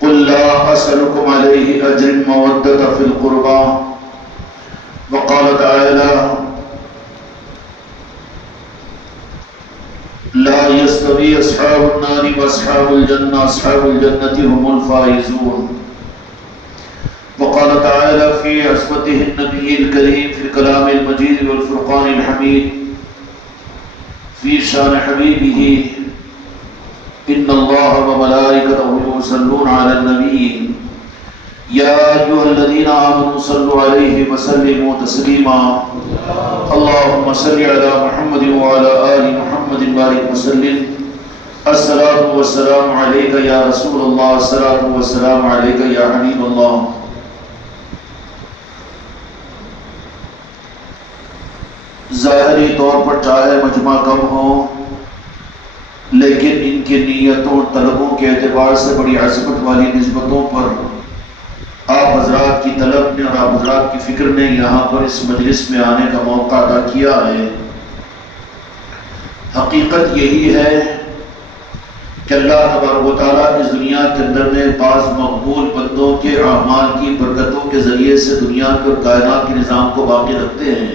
قل لا أسألكم عليه أجر مودة في القربى وقال تعالى لا يستوي أصحاب النار وأصحاب الجنة أصحاب الجنة هم الفائزون وقال تعالى في عصمته النبي الكريم في الكلام المجيد والفرقان الحميد في شان حبيبه إن الله وملائكته يصلون على النبي يا أيها الذين آمنوا صلوا عليه وسلموا تسليما اللهم صل على محمد وعلى آل محمد بارك وسلم الصلاة والسلام عليك يا رسول الله الصلاة والسلام عليك يا حبيب الله ظاہری طور پر چاہے مجمع کم ہو لیکن ان کی نیتوں اور طلبوں کے اعتبار سے بڑی عظمت والی نسبتوں پر آپ حضرات کی طلب نے اور آپ حضرات کی فکر نے یہاں پر اس مجلس میں آنے کا موقع عطا کیا ہے۔ حقیقت یہی ہے کہ اللہ تبارک و تعالیٰ اس دنیا کے اندر میں بعض مقبول بندوں کے اعمال کی برکتوں کے ذریعے سے دنیا کے اور کائنات کے نظام کو باقی رکھتے ہیں۔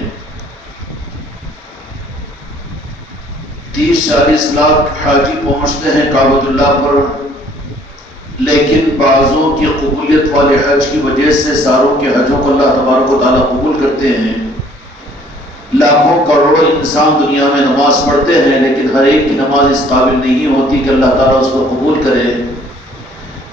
30-40 لاکھ حاجی پہنچتے ہیں کعبۃ اللہ پر، لیکن بعضوں کی قبولیت والے حج کی وجہ سے ساروں کے حجوں کو اللہ تبارک و تعالیٰ قبول کرتے ہیں۔ لاکھوں کروڑوں انسان دنیا میں نماز پڑھتے ہیں لیکن ہر ایک کی نماز اس قابل نہیں ہوتی کہ اللہ تعالیٰ اس کو قبول کرے،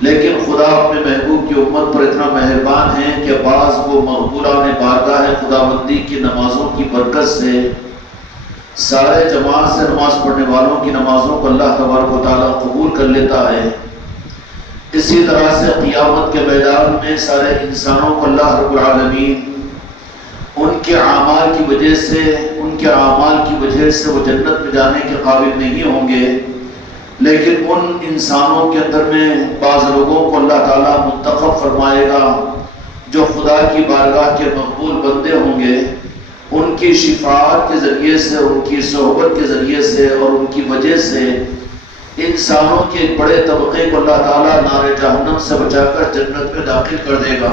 لیکن خدا اپنے محبوب کی امت پر اتنا مہربان ہے کہ بعض وہ مقبولان بارگاہ خداوندی کی نمازوں کی برکت سے سارے جماعت سے نماز پڑھنے والوں کی نمازوں کو اللہ تبارک و تعالیٰ قبول کر لیتا ہے۔ اسی طرح سے قیامت کے میدان میں سارے انسانوں کو اللہ رب العالمین ان کے اعمال کی وجہ سے وہ جنت میں جانے کے قابل نہیں ہوں گے، لیکن ان انسانوں کے اندر میں بعض لوگوں کو اللہ تعالیٰ منتخب فرمائے گا جو خدا کی بارگاہ کے مقبول بندے ہوں گے۔ ان کی شفاعت کے ذریعے سے، ان کی صحبت کے ذریعے سے اور ان کی وجہ سے انسانوں کے ایک بڑے طبقے کو اللہ تعالیٰ نار جہنم سے بچا کر جنت میں داخل کر دے گا۔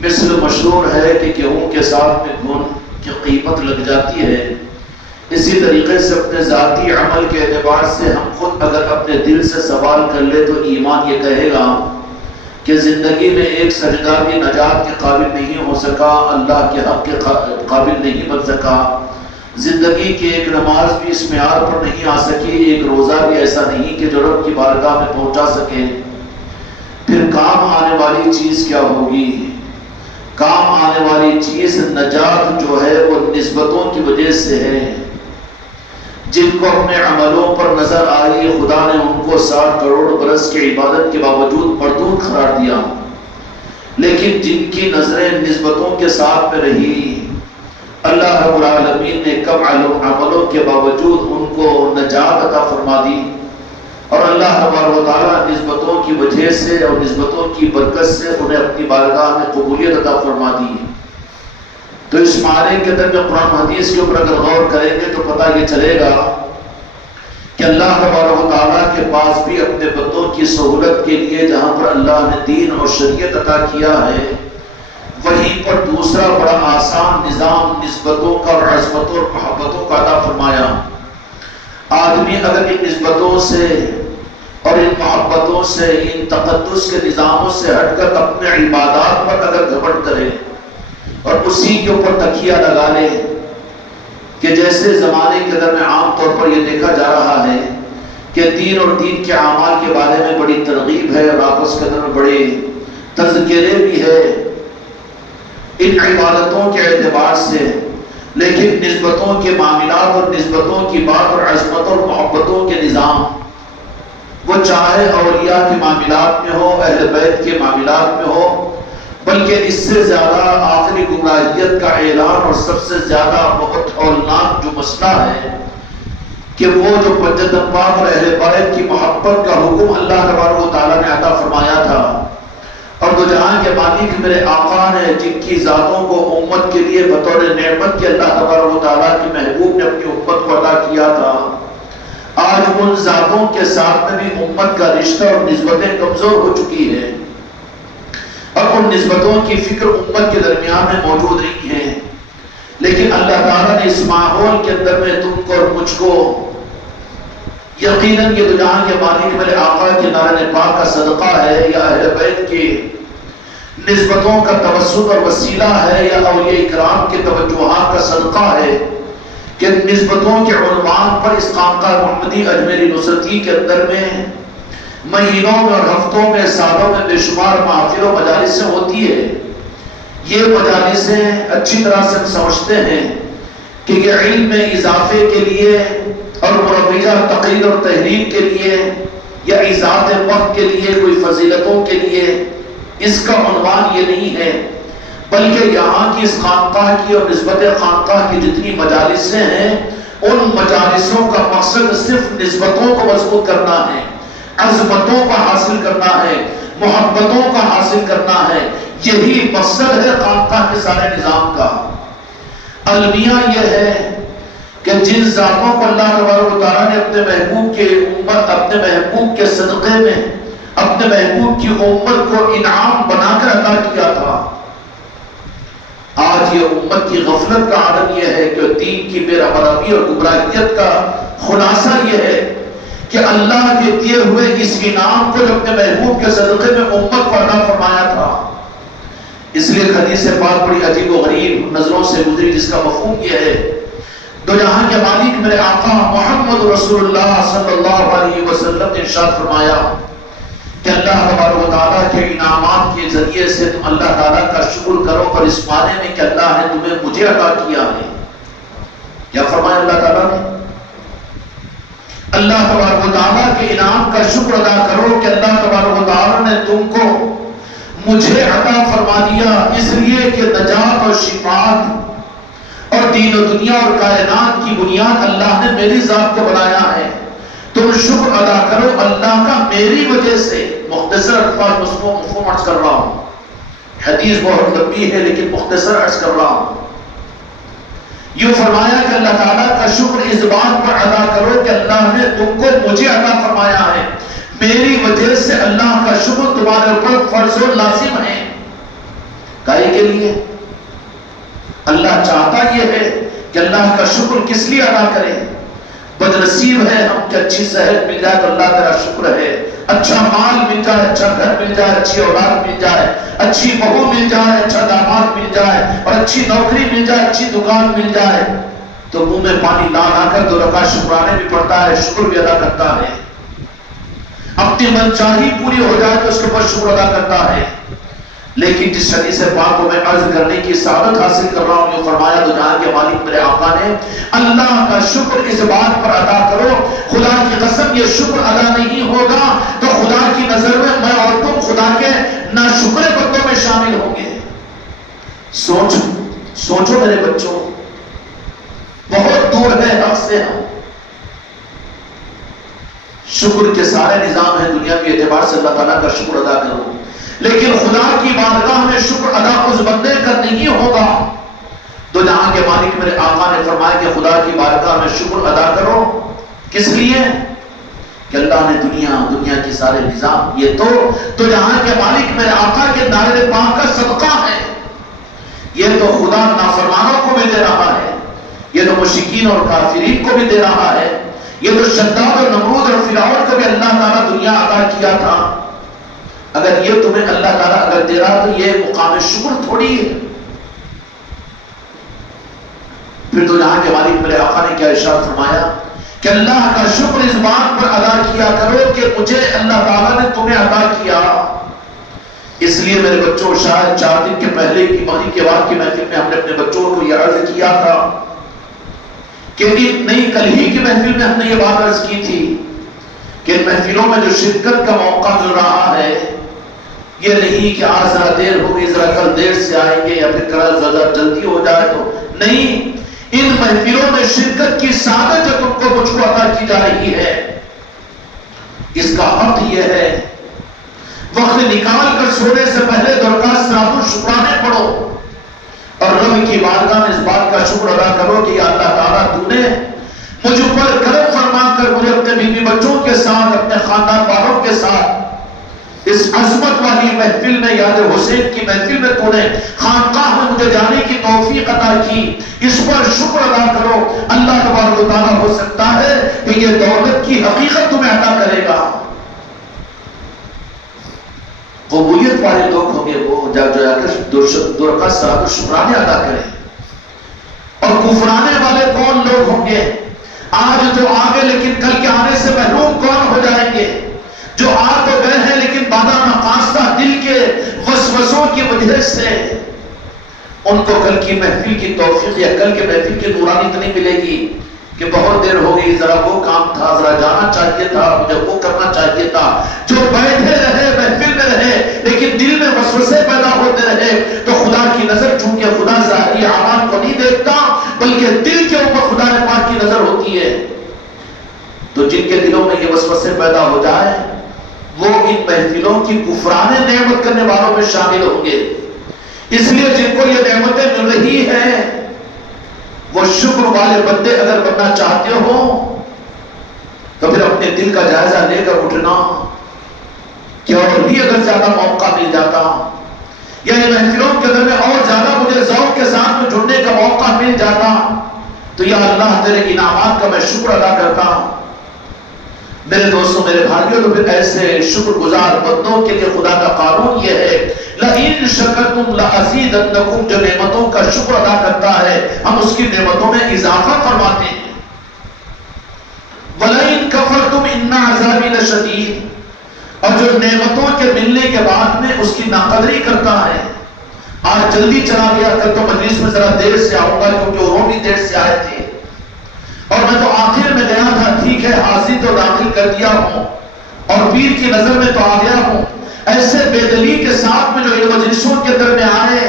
مثل مشہور ہے کہ گیہوں کے ساتھ میں گھن کی قیمت لگ جاتی ہے، اسی طریقے سے اپنے ذاتی عمل کے اعتبار سے ہم خود اگر اپنے دل سے سوال کر لے تو ایمان یہ کہے گا کہ زندگی میں ایک سجدہ بھی نجات کے قابل نہیں ہو سکا، اللہ کے حق کے قابل نہیں بن سکا، زندگی کی ایک نماز بھی اس معیار پر نہیں آ سکی، ایک روزہ بھی ایسا نہیں کہ جو رب کی بارگاہ میں پہنچا سکے۔ پھر کام آنے والی چیز کیا ہوگی؟ کام آنے والی چیز نجات جو ہے وہ نسبتوں کی وجہ سے ہے۔ جن کو اپنے عملوں پر نظر آئی خدا نے ان کو 60 کروڑ برس کی عبادت کے باوجود مردود قرار دیا، لیکن جن کی نظریں نسبتوں کے ساتھ میں رہی اللہ رب العالمین نے کم عملوں کے باوجود ان کو نجات عطا فرما دی، اور اللہ تبارک و تعالیٰ نسبتوں کی وجہ سے اور نسبتوں کی برکت سے انہیں اپنی بارگاہ میں قبولیت عطا فرما دی۔ تو اس معنی کے اندر میں قرآن حدیث کے اوپر اگر غور کریں گے تو پتہ یہ چلے گا کہ اللہ تبارک و تعالیٰ کے پاس بھی اپنے بندوں کی سہولت کے لیے جہاں پر اللہ نے دین اور شریعت عطا کیا ہے، وہیں پر دوسرا بڑا آسان نظام نسبتوں کا اور عظمتوں اور محبتوں کا عطا فرمایا۔ آدمی اگر ان نسبتوں سے اور ان محبتوں سے، ان تقدس کے نظاموں سے ہٹ کر اپنے عبادات پر اگر گھمنڈ کرے اور اسی کے اوپر تکیہ لگا لے، کہ جیسے زمانے کے اندر میں عام طور پر یہ دیکھا جا رہا ہے کہ دین اور دین کے اعمال کے بارے میں بڑی ترغیب ہے اور آپس کے اندر میں بڑے تذکرے بھی ہے ان عبادتوں کے اعتبار سے، لیکن نسبتوں کے معاملات اور نسبتوں کی بات اور عظمت اور محبتوں کے نظام، وہ چاہے اولیاء کے معاملات میں ہو، اہل بیت کے معاملات میں ہو، بلکہ اس سے زیادہ آخری گمراہیت کا اعلان اور سب سے زیادہ بہت ہولناک جو مسئلہ ہے کہ وہ جو پنجت پاک اور اہل بیت کی محبت کا حکم اللہ تبارک و تعالیٰ نے عطا فرمایا تھا، اور دو جہاں کے مالک میرے آقا نے جن کی ذاتوں کو امت کے لیے بطور نعمت کے اللہ تبارک و تعالیٰ کی محبوب نے اپنی امت کو عطا کیا تھا، آج ان ذاتوں کے ساتھ میں بھی امت کا رشتہ اور نسبتیں کمزور ہو چکی ہیں، اور ان نسبتوں کی فکر امت کے درمیان میں موجود نہیں ہے۔ لیکن اللہ تعالیٰ نے اس ماحول کے اندر میں تم کو اور مجھ کو یقیناً یہ دنیا کے مالک میرے آقا کے نارن پاک کا صدقہ ہے، یا اہل بیت کی نسبتوں کا توسط اور وسیلہ ہے، یا اولیاء کرام کے توجہات کا صدقہ ہے کہ نسبتوں کے عنوان پر اس خانقاہ محمدی اجمیری نصرتی کے اندر میں مہینوں میں اور ہفتوں میں سالوں میں بے شمار محافل و مجالسیں ہوتی ہے۔ یہ مجالسیں اچھی طرح سے ہم سمجھتے ہیں کہ یہ علم میں اضافے کے لیے اور مروجہ تقریر اور تحریر کے لیے یا ایجاد وقت کے لیے، کوئی فضیلتوں کے لیے اس کا عنوان یہ نہیں ہے، بلکہ یہاں کی اس خانقاہ کی اور نسبت خانقاہ کی جتنی مجالسیں ہیں ان مجالسوں کا مقصد صرف نسبتوں کو مضبوط کرنا ہے، عظمتوں کا حاصل کرنا ہے، محبتوں کا حاصل کرنا ہے۔ یہی مقصد ہے خانقاہ کے سارے نظام کا۔ المیہ یہ ہے کہ جن ذاتوں کو اللہ تبارک و تعالیٰ نے اپنے محبوب کے امت، اپنے محبوب کے صدقے میں اپنے محبوب کی امت کو انعام بنا کر عطا کیا تھا، آج یہ امت کی غفلت کا عالم یہ ہے کہ دین کی بے رحمی اور گمراہیت کا خلاصہ یہ ہے کہ اللہ کے دیے ہوئے اس انعام کو جو اپنے محبوب کے صدقے میں امت کو عطا فرمایا تھا، اس لیے حدیث پاک بڑی عجیب و غریب نظروں سے گزری، جس کا مفہوم یہ ہے، دو جہاں کے مالک میرے آقا محمد رسول اللہ صلی اللہ علیہ وسلم نے ارشاد فرمایا کہ اللہ تبارک و تعالیٰ کے انعامات کے ذریعے سے تم اللہ تعالیٰ کا شکر کرو، اور اس معنی میں کہ اللہ نے تمہیں مجھے عطا کیا ہے۔ کیا فرمایا اللہ تعالیٰ نے؟ اللہ تبارک و تعالیٰ کے انعام کا شکر ادا کرو کہ اللہ تبارک و تعالیٰ نے تم کو مجھے عطا فرما دیا، اس لیے کہ نجات اور شفاعت اور دین و دنیا اور کائنات کی بنیاد اللہ نے میری ذات کو بنایا ہے۔ تم شکر ادا کرو اللہ کا میری وجہ سے۔ مختصر الفاظ مفہوم عرض کر رہا ہوں، حدیث بہت لمبی ہے لیکن مختصر عرض کر رہا ہوں۔ یوں فرمایا کہ اللہ تعالیٰ کا شکر اس بات پر ادا کرو کہ اللہ نے تم کو مجھے عطا فرمایا ہے، میری وجہ سے اللہ کا شکر تمہارے اوپر فرض و لازم ہے۔ کائے کے لیے؟ اللہ چاہتا یہ ہے کہ اللہ کا شکر کس لیے ادا کریں؟ بدنصیب ہے ہم کہ اچھی صحت مل جائے تو اللہ تیرا شکر ہے، اچھا مال مل جائے، اچھا گھر مل جائے، اچھی اولاد مل جائے، اچھی بہو مل جائے، اچھا داماد مل جائے، اور اچھی نوکری مل جائے، اچھی دکان مل جائے تو منہ میں پانی لا لا کر 2 رکعت شکرانے بھی پڑتا ہے، شکر بھی ادا کرتا ہے۔ اپنی منچاہی پوری ہو جائے تو اس کے اوپر شکر ادا کرتا ہے۔ لیکن جس حدیث پاک کو میں عرض کرنے کی سعادت حاصل کر رہا ہوں، جو فرمایا تو جہاں کے مالک میرے آقا نے اللہ کا شکر اس بات پر ادا کرو، خدا کی قسم یہ شکر ادا نہیں ہوگا تو خدا کی نظر میں میں اور تم خدا کے ناشکر بندوں میں شامل ہوں گے۔ سوچو میرے بچوں، بہت دور ہے حق سے ہم۔ شکر کے سارے نظام ہیں دنیاوی اعتبار سے، اللہ تعالیٰ کا شکر ادا کرو، لیکن خدا کی بارگاہ میں شکر ادا اس بندے کا نہیں ہوگا۔ تو جہاں کے مالک میرے آقا نے فرمایا کہ خدا کی بارگاہ میں شکر ادا کرو، کس لیے؟ کہ اللہ نے دنیا کی سارے نظام، یہ تو جہاں کے مالک میرے آقا کے نارے پاک کا صدقہ ہے۔ یہ تو خدا نافرمانوں کو بھی دے رہا ہے، یہ تو مشرکین اور کافرین کو بھی دے رہا ہے، یہ تو شداد اور نمرود اور فرعون کو بھی اللہ تعالیٰ دنیا عطا کیا تھا۔ اگر یہ تمہیں اللہ تعالیٰ اگر دے رہا تو یہ مقام شکر تھوڑی ہے۔ پھر تو یہاں کے مالک میرے آقا نے کیا ارشاد فرمایا کہ اللہ کا شکر اس بات پر ادا کیا کرو کہ مجھے اللہ تعالیٰ نے تمہیں عطا کیا۔ اس لیے میرے بچوں، شاید 4 دن کے پہلے کی مغرب کے بعد کی محفل میں ہم نے اپنے بچوں کو یہ عرض کیا تھا کہ نہیں، کل ہی کی محفل میں ہم نے یہ بات عرض کی تھی کہ محفلوں میں جو شرکت کا موقع مل رہا ہے، یہ نہیں کہ آج ذرا دیر ہوگی، ذرا کل دیر سے آئیں گے، یا پھر کل ذرا جلدی ہو جائے تو نہیں۔ ان محفلوں میں شرکت کی سعادت جو تم کو مجھ کو عطا کی جا رہی ہے، اس کا ارتھ یہ ہے وقت نکال کر سونے سے پہلے درخواست سلام شکرانے پڑھو اور رب کی بارگاہ میں اس بات کا شکر ادا کرو کہ یا اللہ تعالیٰ تو نے مجھ پر کرم فرما کر مجھے اپنے ساتھ اپنے خاندان والوں کے ساتھ اس عظمت والی محفل میں، یاد حسین کی محفل میں تو نے خانقاہ میں مجھے جانے کی توفیق عطا کی، اس پر شکر ادا کرو۔ اللہ تبارک و تعالیٰ ہو سکتا ہے کہ یہ دولت کی حقیقت تمہیں عطا کرے گا۔ قبولیت والے لوگ ہوں گے وہ جا کر درخواست سلام شکرانے ادا کریں، اور کفرانے والے کون لوگ ہوں گے؟ آج جو آگے لیکن کل کے آنے سے محروم کون ہو جائیں گے؟ جو آ تو گئے ہیں لیکن بادہ ناقاستہ دل کے وسوسوں کی وجہ سے ان کو کل کی محفل کی توفیق یا کل کے محفل کی نورانیت نہیں ملے گی کہ بہت دیر ہو گئی، ذرا وہ کام تھا، ذرا جانا چاہیے تھا، مجھے وہ کرنا چاہیے تھا۔ جو بیٹھے رہے محفل میں رہے لیکن دل میں وسوسے پیدا ہوتے رہے، تو خدا کی نظر چونکہ خدا ظاہری اعمال کو نہیں دیکھتا بلکہ دل کے اوپر خدا پاک کی نظر ہوتی ہے، تو جن کے دلوں میں یہ وسوسے پیدا ہو جائے وہ ان محفلوں کی کفرانے نعمت کرنے والوں میں شامل ہوں گے۔ اس لیے جن کو یہ نعمتیں مل رہی ہیں وہ شکر والے بندے اگر بننا چاہتے ہو تو پھر اپنے دل کا جائزہ لے کر اٹھنا کہ اور بھی اگر زیادہ موقع مل جاتا یا ان محفلوں کے اندر میں اور زیادہ مجھے ذوق کے ساتھ میں جڑنے کا موقع مل جاتا تو یا اللہ تیرے انعامات کا میں شکر ادا کرتا۔ میرے دوستوں، میرے بھائیوں، تو پھر ایسے شکر گزار بندوں کے لیے خدا کا قانون یہ ہے لَإِن شَكَرْتُمْ لَأَزِيدَنَّكُمْ، جو نعمتوں کا شکر ادا کرتا ہے ہم اس کی نعمتوں میں اضافہ فرماتے ہیں۔ وَلَئِن كَفَرْتُمْ إِنَّ عَذَابِي لَشَدِيدٌ، اور جو نعمتوں کے ملنے کے بعد میں اس کی ناقدری کرتا ہے۔ آج جلدی چلا گیا، کل تو مجلس میں ذرا دیر سے آؤں گا کیونکہ وہ بھی دیر سے آئے تھے، اور میں تو آخر میں گیا تھا، ٹھیک ہے حاضری تو داخل کر دیا ہوں اور پیر کی نظر میں تو آ گیا ہوں۔ ایسے بے دلی کے ساتھ میں جو ان مجلسوں کے اندر میں آئے،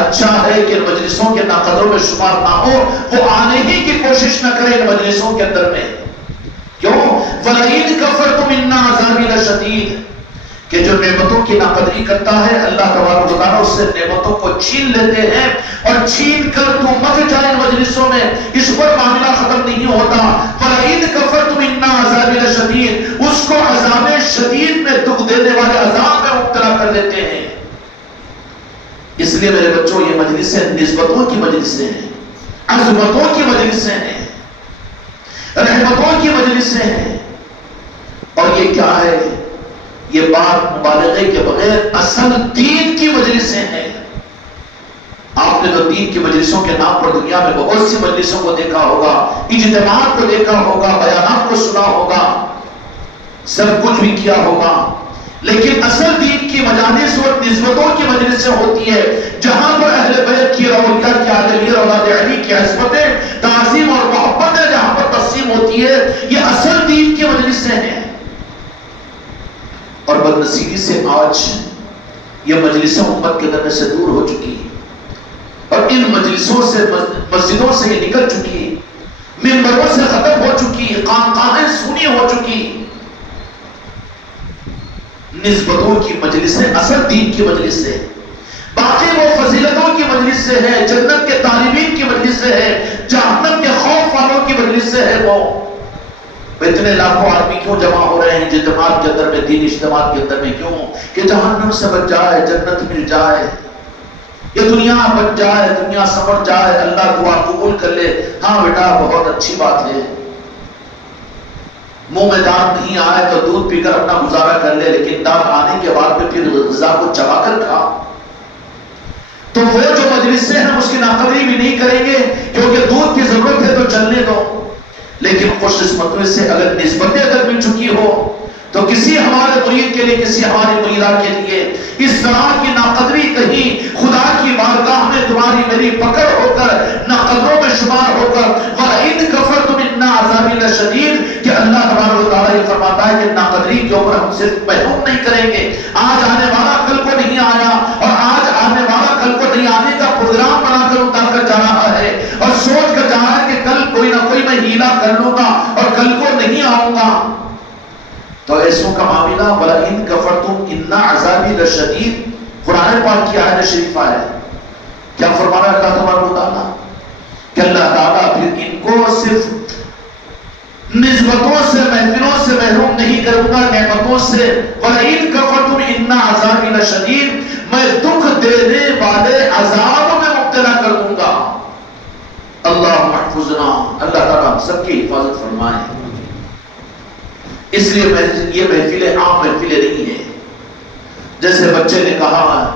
اچھا ہے کہ ان مجلسوں کے ناقدروں میں شمار نہ ہو، وہ آنے ہی کی کوشش نہ کرے ان مجلسوں کے اندر میں۔ کیوں؟ وَلَئِن كَفَرْتُمْ إِنَّ عَذَابِي لَشَدِيدٌ، کہ جو نعمتوں کی ناقدری کرتا ہے اللہ تبارک و تعالیٰ اس سے نعمتوں کو چھین لیتے ہیں، اور چھین کر تو مت جائے مجلسوں میں، اس پر معاملہ ختم نہیں ہوتا۔ وَلَئِن كَفَرْتُمْ إِنَّ عَذَابِي لَشَدِيدٌ، اس کو عذاب شدید میں دکھ دینے والے عذاب میں مبتلا کر دیتے ہیں۔ اس لیے میرے بچوں یہ مجلسیں نسبتوں کی مجلسیں ہیں، عظمتوں کی مجلسیں ہیں، رحمتوں کی مجلسیں ہیں، اور یہ کیا ہے؟ یہ بات مبالغے کے بغیر اصل دین کی مجلسیں ہیں۔ آپ نے تو دین کی مجلسوں کے نام پر دنیا میں بہت سی مجلسوں کو دیکھا ہوگا، اجتماعات کو دیکھا ہوگا، بیانات کو سنا ہوگا، سب کچھ بھی کیا ہوگا، لیکن اصل دین کی مجالس اور نسبتوں کی مجلسیں ہوتی ہے جہاں پر اہل بیت کی اولیاء کی عادلیت اولاد علی کی عظمتیں، تعظیم اور محبتیں جہاں پر تقسیم ہوتی ہے، یہ اصل دین کی مجلسیں ہیں۔ اور بدنصیبی سے آج یہ مجلسیں امت کے درمیان سے دور ہو چکی، اور ان مجلسوں سے مسجدوں سے یہ نکل چکی، منبروں سے ختم ہو چکی، خانقاہیں سونی ہو چکی۔ نسبتوں کی مجلسیں اصل دین کی مجلسیں، باقی وہ فضیلتوں کی مجلسیں ہیں، جنت کے طالبین کی مجلسیں ہیں، جہنم کے خوف والوں کی مجلسیں ہیں۔ وہ اتنے لاکھوں آدمی کیوں جمع ہو رہے ہیں اجتماعات کے اندر میں، دین اجتماعات کے اندر میں؟ کیوں؟ کہ جہنم سے بچ جائے، جنت مل جائے، یہ دنیا بچ جائے، دنیا سمجھ جائے، اللہ دعا قبول کر لے۔ ہاں بیٹا بہت اچھی بات ہے، منہ میں دانت نہیں آئے تو دودھ پی کر اپنا گزارا کر لے، لیکن دانت آنے کے بعد میں پھر غذا کو چبا کر کھا۔ تو وہ جو مجلسیں ہیں اس کی ناقدری بھی نہیں کریں گے کیونکہ دودھ کی ضرورت ہے تو چلنے دو۔ لیکن خوش قسمتوں سے اگر نسبتیں اگر مل چکی ہو تو کسی ہمارے مرید کے لیے، کسی ہماری مریدہ کے لیے اس طرح کی ناقدری کہیں خدا کی بارگاہ میں تمہاری میری پکڑ ہو کر ناقدروں میں شمار ہو کر وَإِن كَفَرْتُمْ إِنَّ عَذَابِي لَشَدِيدٌ، کہ اللہ تبارک و تعالیٰ یہ فرماتا ہے کہ ناقدری کے اوپر ہم صرف محروم نہیں کریں گے۔ آج آنے والا کل کو نہیں آیا، اور آج آنے والا کل کو نہیں آنے کا پروگرام بنا کر اتار کر جا رہا ہے، اور سوچ کر جا رہا ہے کہ کل کوئی نہ کوئی میں ہیلا کر لوں گا اور کل کو نہیں آؤں گا۔ تو ایسوں کا معاملہ وَلَئِن كَفَرْتُمْ إِنَّ عَذَابِي لَشَدِيدٌ، قرآن پاک کی آیت شریفہ ہے۔ کیا فرما رہا ہے اللہ تبارک و تعالیٰ؟ کہ اللہ تعالیٰ پھر ان کو صرف نسبتوں سے، محفلوں سے محروم نہیں کروں گا نعمتوں سے. وَلَئِن كَفَرْتُمْ إِنَّ عَذَابِي لَشَدِيدٌ, میں دکھ دینے والے عذاب میں مبتلا کر دوں گا. اللہ محفوظنا, اللہ تعالیٰ ہم سب کی حفاظت فرمائے. اس لیے یہ محفلیں عام محفلیں نہیں ہیں. جیسے بچے نے کہا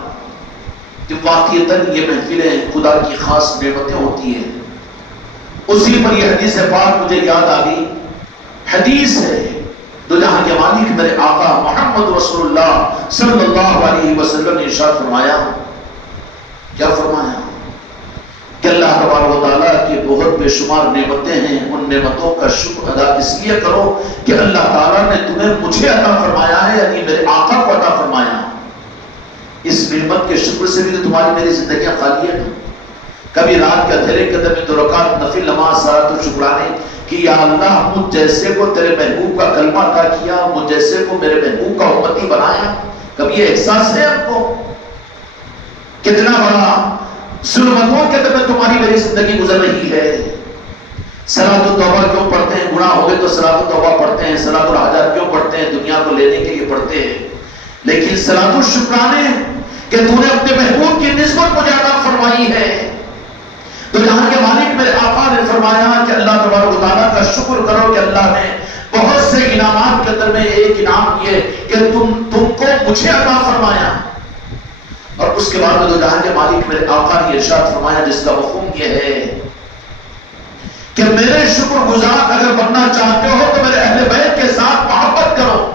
کہ واقعتاً یہ محفلیں خدا کی خاص نعمتیں ہوتی ہیں, اسی پر یہ حدیث پاک مجھے یاد آ گئی. حدیث ہے دو جہاں کے مالک میرے آقا محمد رسول اللہ صلی اللہ علیہ وسلم نے ارشاد فرمایا. کیا فرمایا؟ کہ اللہ تبارک و تعالیٰ کی بہت بے شمار نعمتیں ہیں, ان نعمتوں کا شکر ادا اس لیے کرو کہ اللہ تعالیٰ نے تمہیں مجھے عطا فرمایا ہے, یعنی میرے آقا کو عطا فرمایا. اس نعمت کے شکر سے بھی تو تمہاری میری زندگیاں خالی ہیں. کبھی رات کے اندھیرے کے دم میں 2 رکعت نفل نماز سارا تو شکرانے کہ یا اللہ مجھ جیسے کو تیرے محبوب کا کلمہ عطا کیا, مجھ جیسے کو میرے محبوب کا امتی بنایا. کبھی یہ احساس ہے آپ کو کتنا بڑا ظلمتوں کے اندر میں تمہاری میری زندگی گزر رہی ہے. صلاۃ التوبہ کیوں پڑھتے ہیں؟ گناہ ہو گئے تو صلاۃ التوبہ پڑھتے ہیں. صلاۃ الحاجات کیوں پڑھتے ہیں؟ دنیا کو لینے کے لیے پڑھتے ہیں. لیکن صلاۃ الشکرانے کہ تو نے اپنے محبوب کی نسبت مجھے عطا فرمائی ہے. تو جہاں کے مالک میرے آقا نے فرمایا کہ اللہ تبارک و تعالیٰ کا شکر کرو کہ اللہ نے بہت سے انعامات کے اندر میں ایک انعام یہ کہ تم کو مجھے عطا فرمایا. اور اس کے بعد دو جہاں کے مالک میرے آقا نے ارشاد فرمایا جس کا مفہوم یہ ہے کہ میرے شکر گزار اگر بننا چاہتے ہو تو میرے اہل بیت کے ساتھ محبت کرو.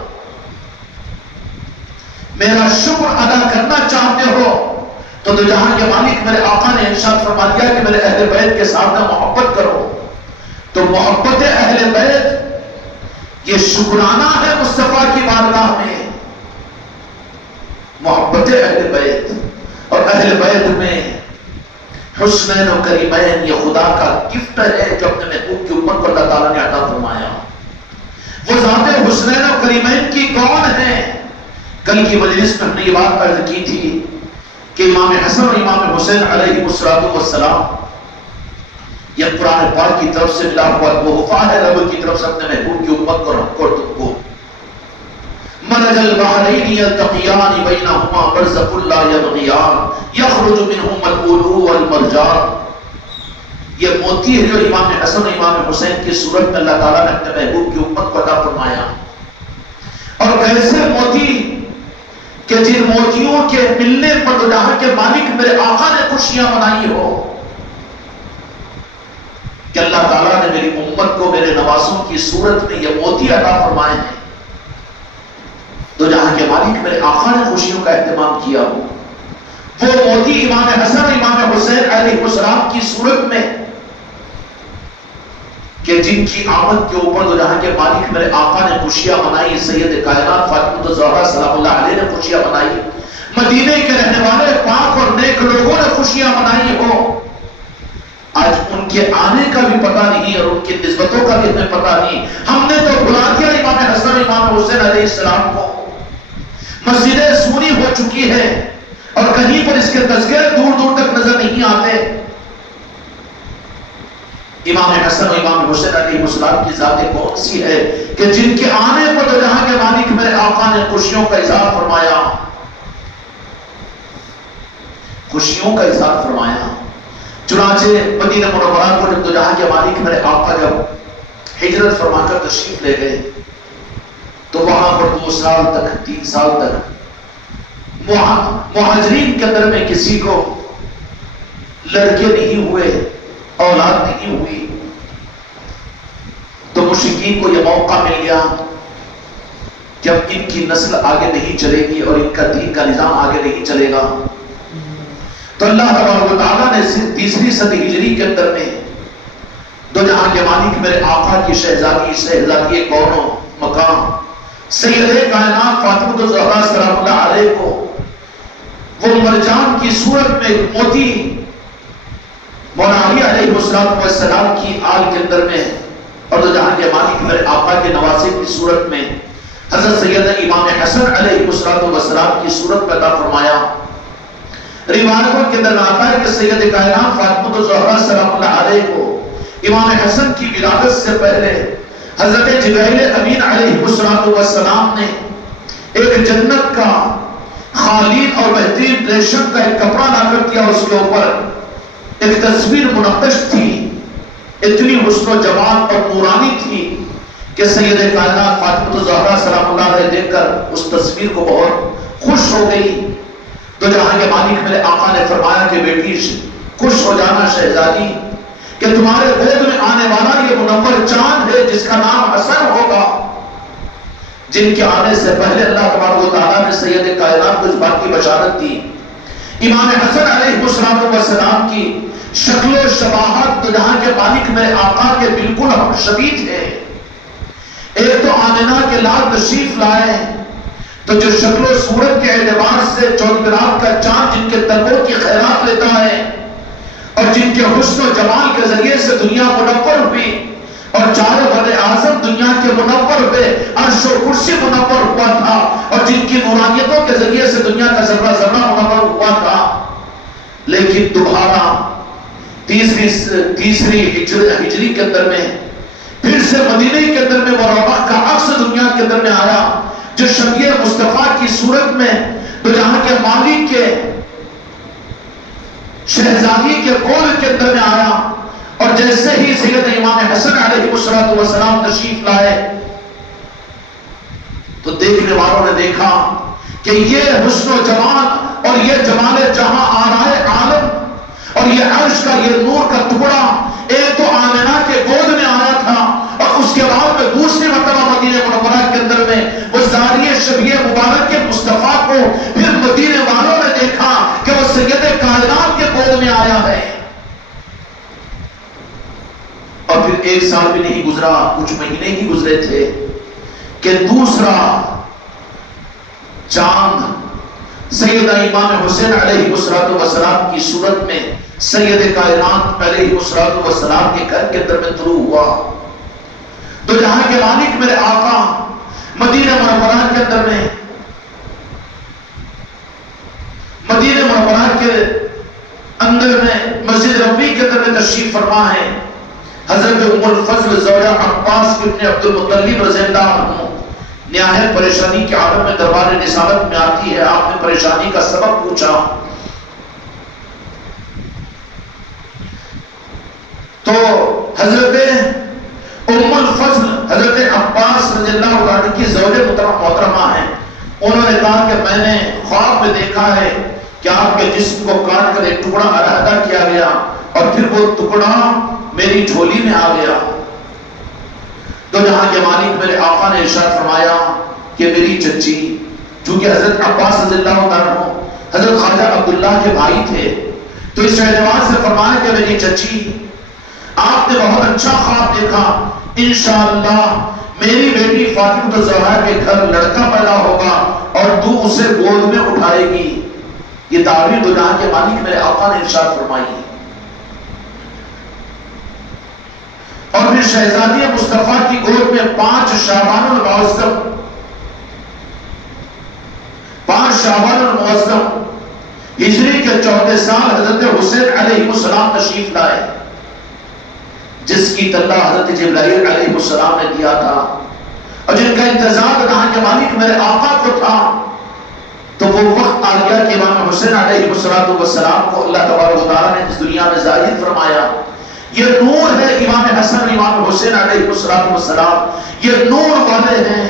میرا شکر ادا کرنا چاہتے ہو تو دو جہاں کے مالک میرے آقا نے ارشاد فرما دیا کہ میرے اہل بیت کے ساتھ محبت کرو. تو محبت اہل بیت یہ شکرانہ ہے مصطفیٰ کی بارگاہ میں. محبت اہل بیت اور اہل بیت میں حسنین و کریمین یہ خدا کا گفٹ ہے جو اپنے محبوب کی امت کو اللہ تعالیٰ نے عطا فرمایا. وہ ذات حسنین و کریمین کی کون ہے؟ کل کی مجلس میں ہم نے یہ بات عرض کی تھی کہ امام حسن اور امام حسین علیہ السلام یہ قرآن پاک کی طرف سے ملا ہوا تحفہ ہے رب کی طرف سے اپنے محبوب کی امت کو ہم کو اور تم کو. مرج البحرین یلتقیان بینہما برزخ لا یبغیان یخرج منہما اللؤلؤ والمرجان. یہ موتی ہے جو امام حسن اور امام حسین کی صورت میں اللہ تعالیٰ نے اپنے محبوب کی امت کو عطا فرمایا. اور کیسے موتی کہ جن موتیوں کے ملنے پر دو جہاں کے مالک میرے آقا نے خوشیاں منائی ہو کہ اللہ تعالیٰ نے میری امت کو میرے نواسوں کی صورت میں یہ موتی عطا فرمائے ہیں. دو جہاں کے مالک میرے آقا نے خوشیوں کا اہتمام کیا ہو. وہ موتی امام حسن امام حسین علیہ السلام کی صورت میں کہ جن کی آمد کے اوپر دو جہاں کے مالک میرے آقا نے خوشیاں منائی. سید کائنات فاطمہ الزہرا سلام اللہ علیہ نے خوشیاں منائی. مدینے کے رہنے والے پاک اور نیک لوگوں نے خوشیاں منائی ہو. آج ان کے آنے کا بھی پتہ نہیں اور ان کی نسبتوں کا بھی ہمیں پتہ نہیں. ہم نے تو بلا دیا امام حسن امام حسین علیہ السلام کو. مسجدیں سونی ہو چکی ہے اور کہیں پر اس کے تذکرے دور دور تک نظر نہیں آتے. امام حسن و امام حسین علیہ السلام کی ذاتیں کون سی ہے کہ جن کے آنے پر دو جہاں کے مالک میرے آقا نے خوشیوں کا اظہار فرمایا. خوشیوں کا اظہار فرمایا. چنانچہ مدینہ منورہ کو جب دو جہاں کے مالک میرے آقا جب ہجرت فرما کر تشریف لے گئے تو وہاں پر 2 سال تک 3 سال تک مہاجرین کے اندر میں کسی کو لڑکے نہیں ہوئے, اولاد نہیں ہوئی. تو مشرکین کو یہ موقع مل گیا کہ اب ان کی نسل آگے نہیں چلے گی اور ان کا دین کا نظام آگے نہیں چلے گا. تو اللہ تبارک و تعالیٰ نے 3ری صدی ہجری کے اندر میں دو جہاں کے مالک میرے آقا کی شہزادی کون و مقام سید کائنات فاطمہ الزہرا سلام اللہ علیہ کو وہ مرجان کی صورت میں موتی مولا علی علیہ السلام کی آل کے اندر میں اور دو جہاں کے مالک میرے آقا کے نواسے کی صورت میں حضرت سیدنا امام حسن علیہ السلام کی صورت میں عطا فرمایا. روایتوں کے اندر آتا ہے کہ سید کائنات فاطمہ الزہرا سلام اللہ علیہ کو امام حسن کی ولادت سے پہلے حضرت جبرائیل امین علیہ السلام نے ایک جنت کا خالین اور بہترین ریشم کا ایک کپڑا لا کر دیا، اس کے اوپر ایک تصویر منقش تھی، اتنی حسن و جمال اور نورانی تھی کہ سید کائنات فاطمہ الزہرا سلام اللہ علیہ دیکھ کر اس تصویر کو بہت خوش ہو گئی۔ تو جہاں کے مالک میرے آقا نے فرمایا کہ بیٹی خوش ہو جانا شہزادی کہ تمہارے گود میں آنے والا یہ منور چاند ہے جس کا نام حسن ہوگا، جن کے آنے سے پہلے اللہ تبارک و تعالیٰ نے سید کائنات کو اس بات کی بشارت دی۔ امام حسن علیہ السلام کی شکل و شباہت تو جہاں کے مالک میرے آقا کے بالکل ہم شبیہ ہے۔ ایک تو آمنہ کے لال تشریف لائے تو جو شکل و صورت کے اعتبار سے چودہ رات کا چاند جن کے تنور کی خیرات لیتا ہے اور جن کے حسن و جمال کے ذریعے سے دنیا منور ہوئی اور چاروں بر اعظم دنیا کے منور پہ عرش و کرسی منور ہوا تھا اور جن کی نورانیتوں کے ذریعے سے دنیا کا ذرہ ذرہ منور ہوا تھا، لیکن دوبارہ تیسری ہجری کے اندر میں پھر سے مدینہ کے اندر میں وہ رونق کا عکس دنیا کے اندر میں آیا جو شبیہ مصطفیٰ کی صورت میں تو جہاں کے مالک کے شہزادی کے گود کے اندر میں آیا، اور جیسے ہی سید امام حسن علیہ السلام تشریف لائے تو دیکھنے والوں نے دیکھا کہ یہ حسن و جمال اور یہ جمال جہاں آرائے عالم اور یہ عرش کا یہ نور کا ٹکڑا ایک تو آمنہ کے گود میں آیا تھا، اور اس کے بعد میں دوسری مرتبہ مدینہ منورہ کے اندر میں وہ زاریہ شبیہ مبارک کے مصطفیٰ کو پھر مدینے والوں نے دیکھا کہ وہ سید کائنات کے گود میں آیا ہے۔ اور پھر ایک سال بھی نہیں گزرا، کچھ مہینے ہی گزرے تھے کہ دوسرا چاند سیدہ امام حسین علیہ السلام کی صورت میں سید کائنات علیہ السلام کے گھر کے اندر میں طلوع ہوا۔ تو جہاں کے مالک میرے آقا مدینہ منورہ کے اندر میں مدینہ منورہ کے اندر میں مسجد ربی کے اندر میں تشریف فرما ہے، حضرت ام الفضل زوجہ عباس ابن عبد المطلب رضی اللہ عنہ نہایت پریشانی کے عالم میں دربار رسالت میں آتی ہے۔ آپ نے پریشانی کا سبب پوچھا تو حضرت ام الفضل حضرت عباس رضی اللہ عنہ کی زوجہ محترمہ ہیں، انہوں نے کہا کہ میں نے خواب میں دیکھا ہے کہ آپ کے جسم کو کاٹ کر ایک ٹکڑا علیحدہ کیا گیا اور پھر وہ ٹکڑا میری جھولی میں آ گیا۔ تو جہاں کے مالک میرے آقا نے ارشاد فرمایا کہ میری چچی، چونکہ حضرت عباس رضی اللہ عنہ حضرت خواجہ عبداللہ کے بھائی تھے، تو اس اعتبار سے فرمایا کہ میری چچی آپ نے بہت اچھا خواب دیکھا، انشاءاللہ میری بیٹی فاطمہ الزہرا کے گھر لڑکا پیدا ہوگا اور تو اسے گود میں اٹھائے گی۔ یہ تعبیر تو جہاں کے مالک میرے آقا نے ارشاد فرمائی۔ اور پھر شہزادی مصطفیٰ کی گود میں 5 شعبان المعظم ہجری کے 14 سال حضرت حسین علیہ السلام تشریف لائے، جس کی طلع حضرت جبرائیل علیہ السلام نے دیا تھا اور جن کا انتظار جہاں کے مالک میرے آقا کو تھا۔ تو وہ وقت آ گیا کہ امام حسین علیہ السلام کو اللہ تبارک و تعالیٰ نے اس دنیا میں ظاہر فرمایا۔ یہ نور ہے امام حسن امام حسین علیہ السلام، یہ نور والے ہیں،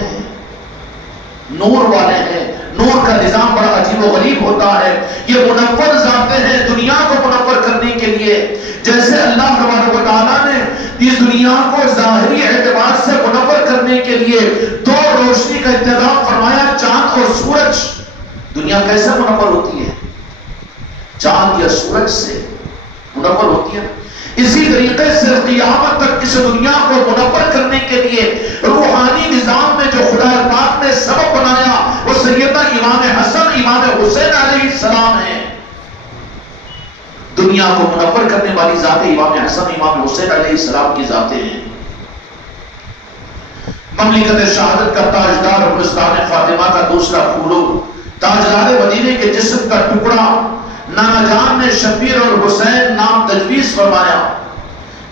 نور والے ہیں۔ نور کا نظام بڑا عجیب و غریب ہوتا ہے، یہ منور ذاتے ہیں دنیا کو منور کرنے کے لیے۔ جیسے اللہ تبارک و تعالیٰ نے اس دنیا کو ظاہری اعتبار سے منور کرنے کے لیے 2 روشنی کا انتظام فرمایا، چاند اور سورج۔ دنیا کیسے منور ہوتی ہے؟ چاند یا سورج سے منور ہوتی ہے۔ اسی طریقے سے قیامت تک اس دنیا کو منور کرنے کے لیے روحانی نظام میں جو خدا پاک نے سبب بنایا وہ سیدنا امام حسن امام حسین علیہ السلام ہے۔ دنیا کو منور کرنے والی ذات امام حسن امام حسین علیہ السلام کی ذاتیں ہیں۔ مملکت شہادت کا تاجدار گلستان فاطمہ کا دوسرا پھولو، تاجدار مدینے کے جسم کا ٹکڑا، نانا جان نے شبیر اور حسین نام تجویز فرمایا،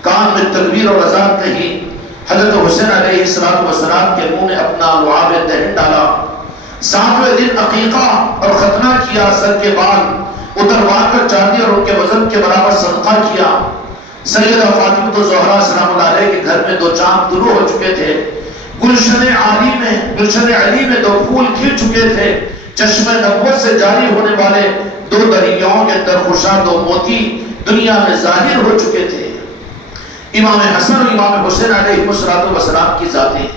کان میں تکبیر اور اذان کہی، حضرت حسین علیہ السلام کے منہ میں اپنا لعاب دہن ڈالا، 7ویں دن عقیقہ اور ختنہ کیا، سر کے بال اتروا کر چاندی اور ان کے وزن کے برابر صدقہ کیا۔ سیدہ فاطمہ الزہرا سلام اللہ علیہ کے گھر میں 2 چاند طلوع ہو چکے تھے، گلشن علی میں 2 پھول کھل چکے تھے، چشمہ نبوت سے جاری ہونے والے 2 دریاؤں کے درخشاں 2 موتی دنیا میں ظاہر ہو چکے تھے۔ امام حسن اور امام حسین علیہ السلام کی ذاتیں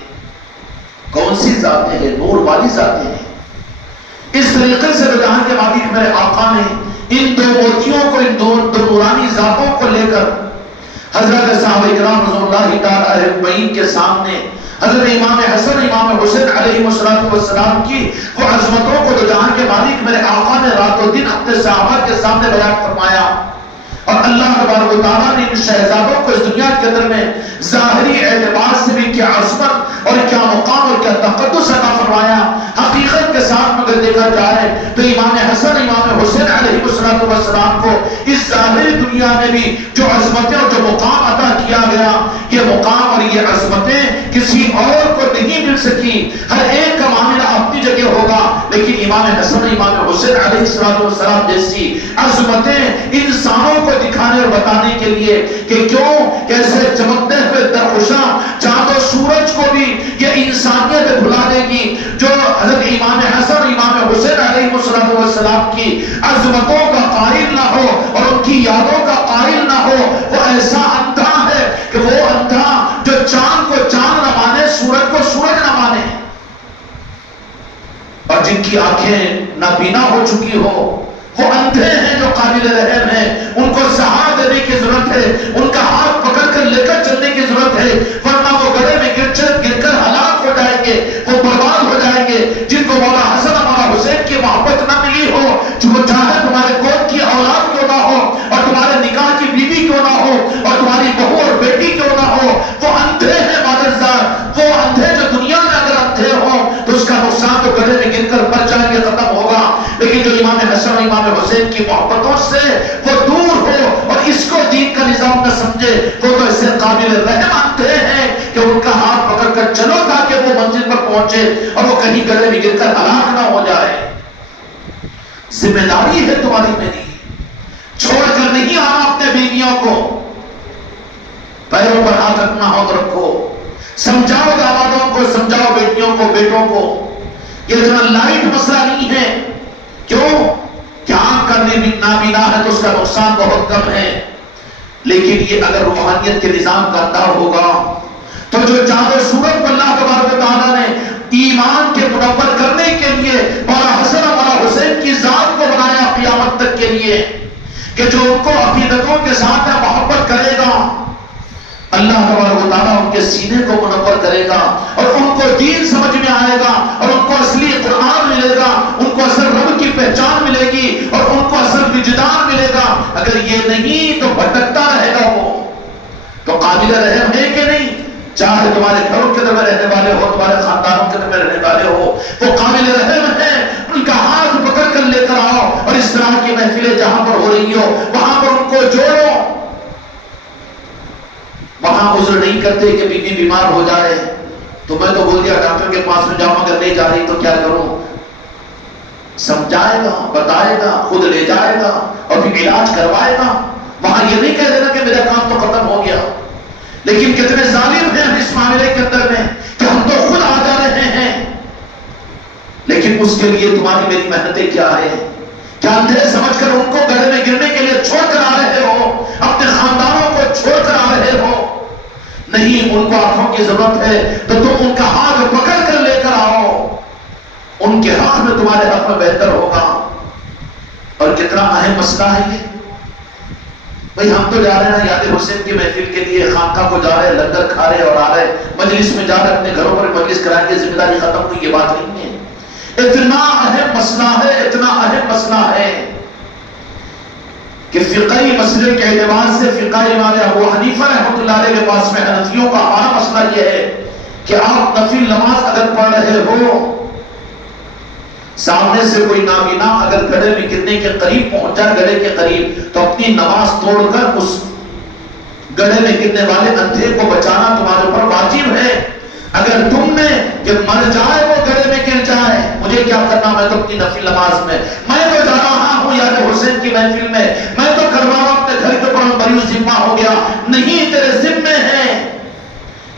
کون سی ذاتیں ہیں؟ نور والی ذاتیں ہیں۔ اس طریقے سے جہاں کے مالک میرے آقا نے ان 2 موتیوں کو، ان 2 نورانی ذاتوں کو لے کر حضرت صحابہ کرام رضوان اللہ تعالی اجمعین کے سامنے حضرت امام حسن امام حسین علیہ السلام کی وہ عظمتوں کو جہاں کے مالک میرے آقا نے رات و دن اپنے صحابہ کے سامنے بیان فرمایا، اور اللہ تبارک و تعالیٰ نے ان شہزادوں کو اس دنیا کے اندر میں ظاہری اعتبار سے بھی کیا عظمت اور کیا مقام اور کیا تقدس عطا فرمایا۔ حقیقت کے ساتھ اگر دیکھا جائے تو امام حسن امام حسین علیہ السلام کو اس ظاہری دنیا میں بھی جو عظمتیں اور جو مقام عطا کیا گیا، یہ مقام اور یہ عظمتیں کسی اور کو نہیں مل سکی۔ ہر ایک کا معاملہ اپنی جگہ ہوگا، لیکن امام حسن امام حسین علیہ السلام جیسی عظمتیں انسانوں کو دکھانے اور بتانے کے لیے کہ کیوں کیسے چمکتے ہوئے درخشاں چاند و سورج کو بھی یہ انسانیت بھلا دے گی، جو حضرت امام حسن امام حسین علیہ السلام کی عظمتوں کا قائل نہ ہو اور ان کی یادوں کا قائل نہ ہو، وہ ایسا اندھا ہے کہ وہ اندھا جو چاند کو چاند نہ مانے، سورج کو سورج نہ مانے، اور جن کی آنکھیں نابینا ہو چکی ہو، وہ اندھے ہیں جو قابل رحم ہیں، ان کو سہارا دینے کی ضرورت ہے، ان کا ہاتھ پکڑ کر لے کر چلنے کی ضرورت ہے، ورنہ وہ گڑھے میں گر کر ہلاک ہو جائیں گے، وہ برباد ہو جائیں گے۔ جن کو مولا حسن مولا حسین کی محبت نہ ملی ہو، جو وہ چاہے تمہارے گود کی اولاد کیوں نہ ہو اور تمہارے نکاح کی بیوی کیوں نہ ہو اور تمہاری بہو اور بیٹی کیوں نہ ہو، وہ اندھے ہیں مادرزاد، وہ اندھے جو دنیا میں اگر اندھے ہوں تو اس کا نقصان تو گڑھے میں گر کر مر جائیں گے، ختم ہوگا، لیکن جو امام حسن امام حسین کی محبتوں سے وہ دور ہو اور اس کو دین کا نظام نہ سمجھے، وہ تو اس سے قابل رحم اندھے ہیں کہ ان کا ہاتھ پکڑ کر چلو تاکہ وہ منزل پر پہنچے اور وہ کہیں گڑھے میں گر کر ہلاک نہ ہو جائے۔ ذمہ داری ہے تمہاری میری، چھوڑ کر نہیں آنا اپنے بیویوں کو، پیروں پر ہاتھ رکھنا ہو تو رکھو، سمجھاؤ دامادوں کو، سمجھاؤ بیٹیوں کو، بیٹوں کو۔ یہ اتنا لائٹ مسئلہ نہیں ہے، کیوں کہ آنکھ کا نابینا ہے تو اس کا نقصان بہت کم ہے، لیکن یہ اگر روحانیت کے نظام کا اندھا ہوگا تو جو چاند و سورج پر اللہ تبارک و تعالیٰ نے ایمان کے منور کرنے کے لیے مولا حسن اور مولا حسین کی ذات کو بنایا قیامت تک کے لیے، کہ جو ان کو عقیدتوں کے ساتھ محبت کرے گا، اللہ تبارک و تعالیٰ ان کے سینے کو منور کرے گا اور ان کو دین سمجھ میں آئے گا اور ان کو اصلی قرآن ملے گا، ان کو اصل رب کی پہچان ملے گی اور ان کو اصل وجدان ملے گا۔ اگر یہ نہیں تو بھٹکتا رہے گا، وہ تو قابل رحم ہے کہ نہیں؟ چاہے تمہارے گھروں کے اندر میں رہنے والے ہو، تمہارے خاندانوں کے اندر میں رہنے والے ہو، وہ قابل رحم ہے، ان کا ہاتھ پکڑ کر لے کر آؤ اور اس طرح کی محفلیں جہاں پر ہو رہی ہو وہاں پر ان کو جوڑو۔ وہاں عذر نہیں کرتے کہ بیوی بیمار ہو جائے تو میں تو بول دیا ڈاکٹر کے پاس میں جاؤں، اگر نہیں جا رہی تو کیا کروں؟ سمجھائے گا، بتائے گا، خود لے جائے گا اور پھر علاج کروائے گا۔ وہاں یہ نہیں کہہ دینا کہ میرا کام تو ختم ہو گیا۔ لیکن کتنے ظالم ہیں ہم اس معاملے کے اندر میں کہ ہم تو خود آ جا رہے ہیں، لیکن اس کے لیے تمہاری میری محنتیں کیا ہے؟ کیا اندھے سمجھ کر ان کو گڑھے میں گرنے کے لیے چھوڑ کر آ رہے ہو؟ اپنے خاندانوں کو چھوڑ کر آ رہے ہو؟ نہیں، ان کو آنکھوں کی ضرورت ہے تو تم ان کا ہاتھ پکڑ کر لے کر آؤ، ان کے حق میں تمہارے حق میں بہتر ہوگا۔ اور کتنا اہم مسئلہ ہے یہ بھئی، ہم تو جا رہے ہیں یاد حسین کی محفل کے لیے، خانقاہ کو جا رہے ہیں، لنگر کھا رہے اور آ رہے، مجلس میں جا رہے، اپنے گھروں پر مجلس کرائیں گے، ذمہ داری ختم ہوئی، یہ بات نہیں ہے۔ اتنا اہم مسئلہ ہے، اتنا اہم مسئلہ ہے کہ فقہی مسئلے کے اعتبار سے فقہ امام ابو حنیفہ رحمۃ اللہ علیہ کے پاس میں حنفیوں کا ہمارا مسئلہ یہ ہے کہ آپ نفل نماز اگر پڑھ رہے ہو، سامنے سے کوئی نابینا اگر گڑھے میں گرنے کے قریب پہنچ جائے، گڑھے کے قریب، تو اپنی نماز توڑ کر اس گڑھے میں گرنے والے اندھے کو بچانا تمہارے اوپر واجب ہے. اگر تم نے کہ مر جائے وہ گڑھے میں گر جائے، مجھے کیا کرنا، میں تو اپنی نفل نماز میں تو جا رہا ہوں یاد حسین کی محفل میں تو کر رہا ہوں اپنے گھر کے اوپر بریو ذمہ ہو گیا. نہیں، تیرے ذمے ہے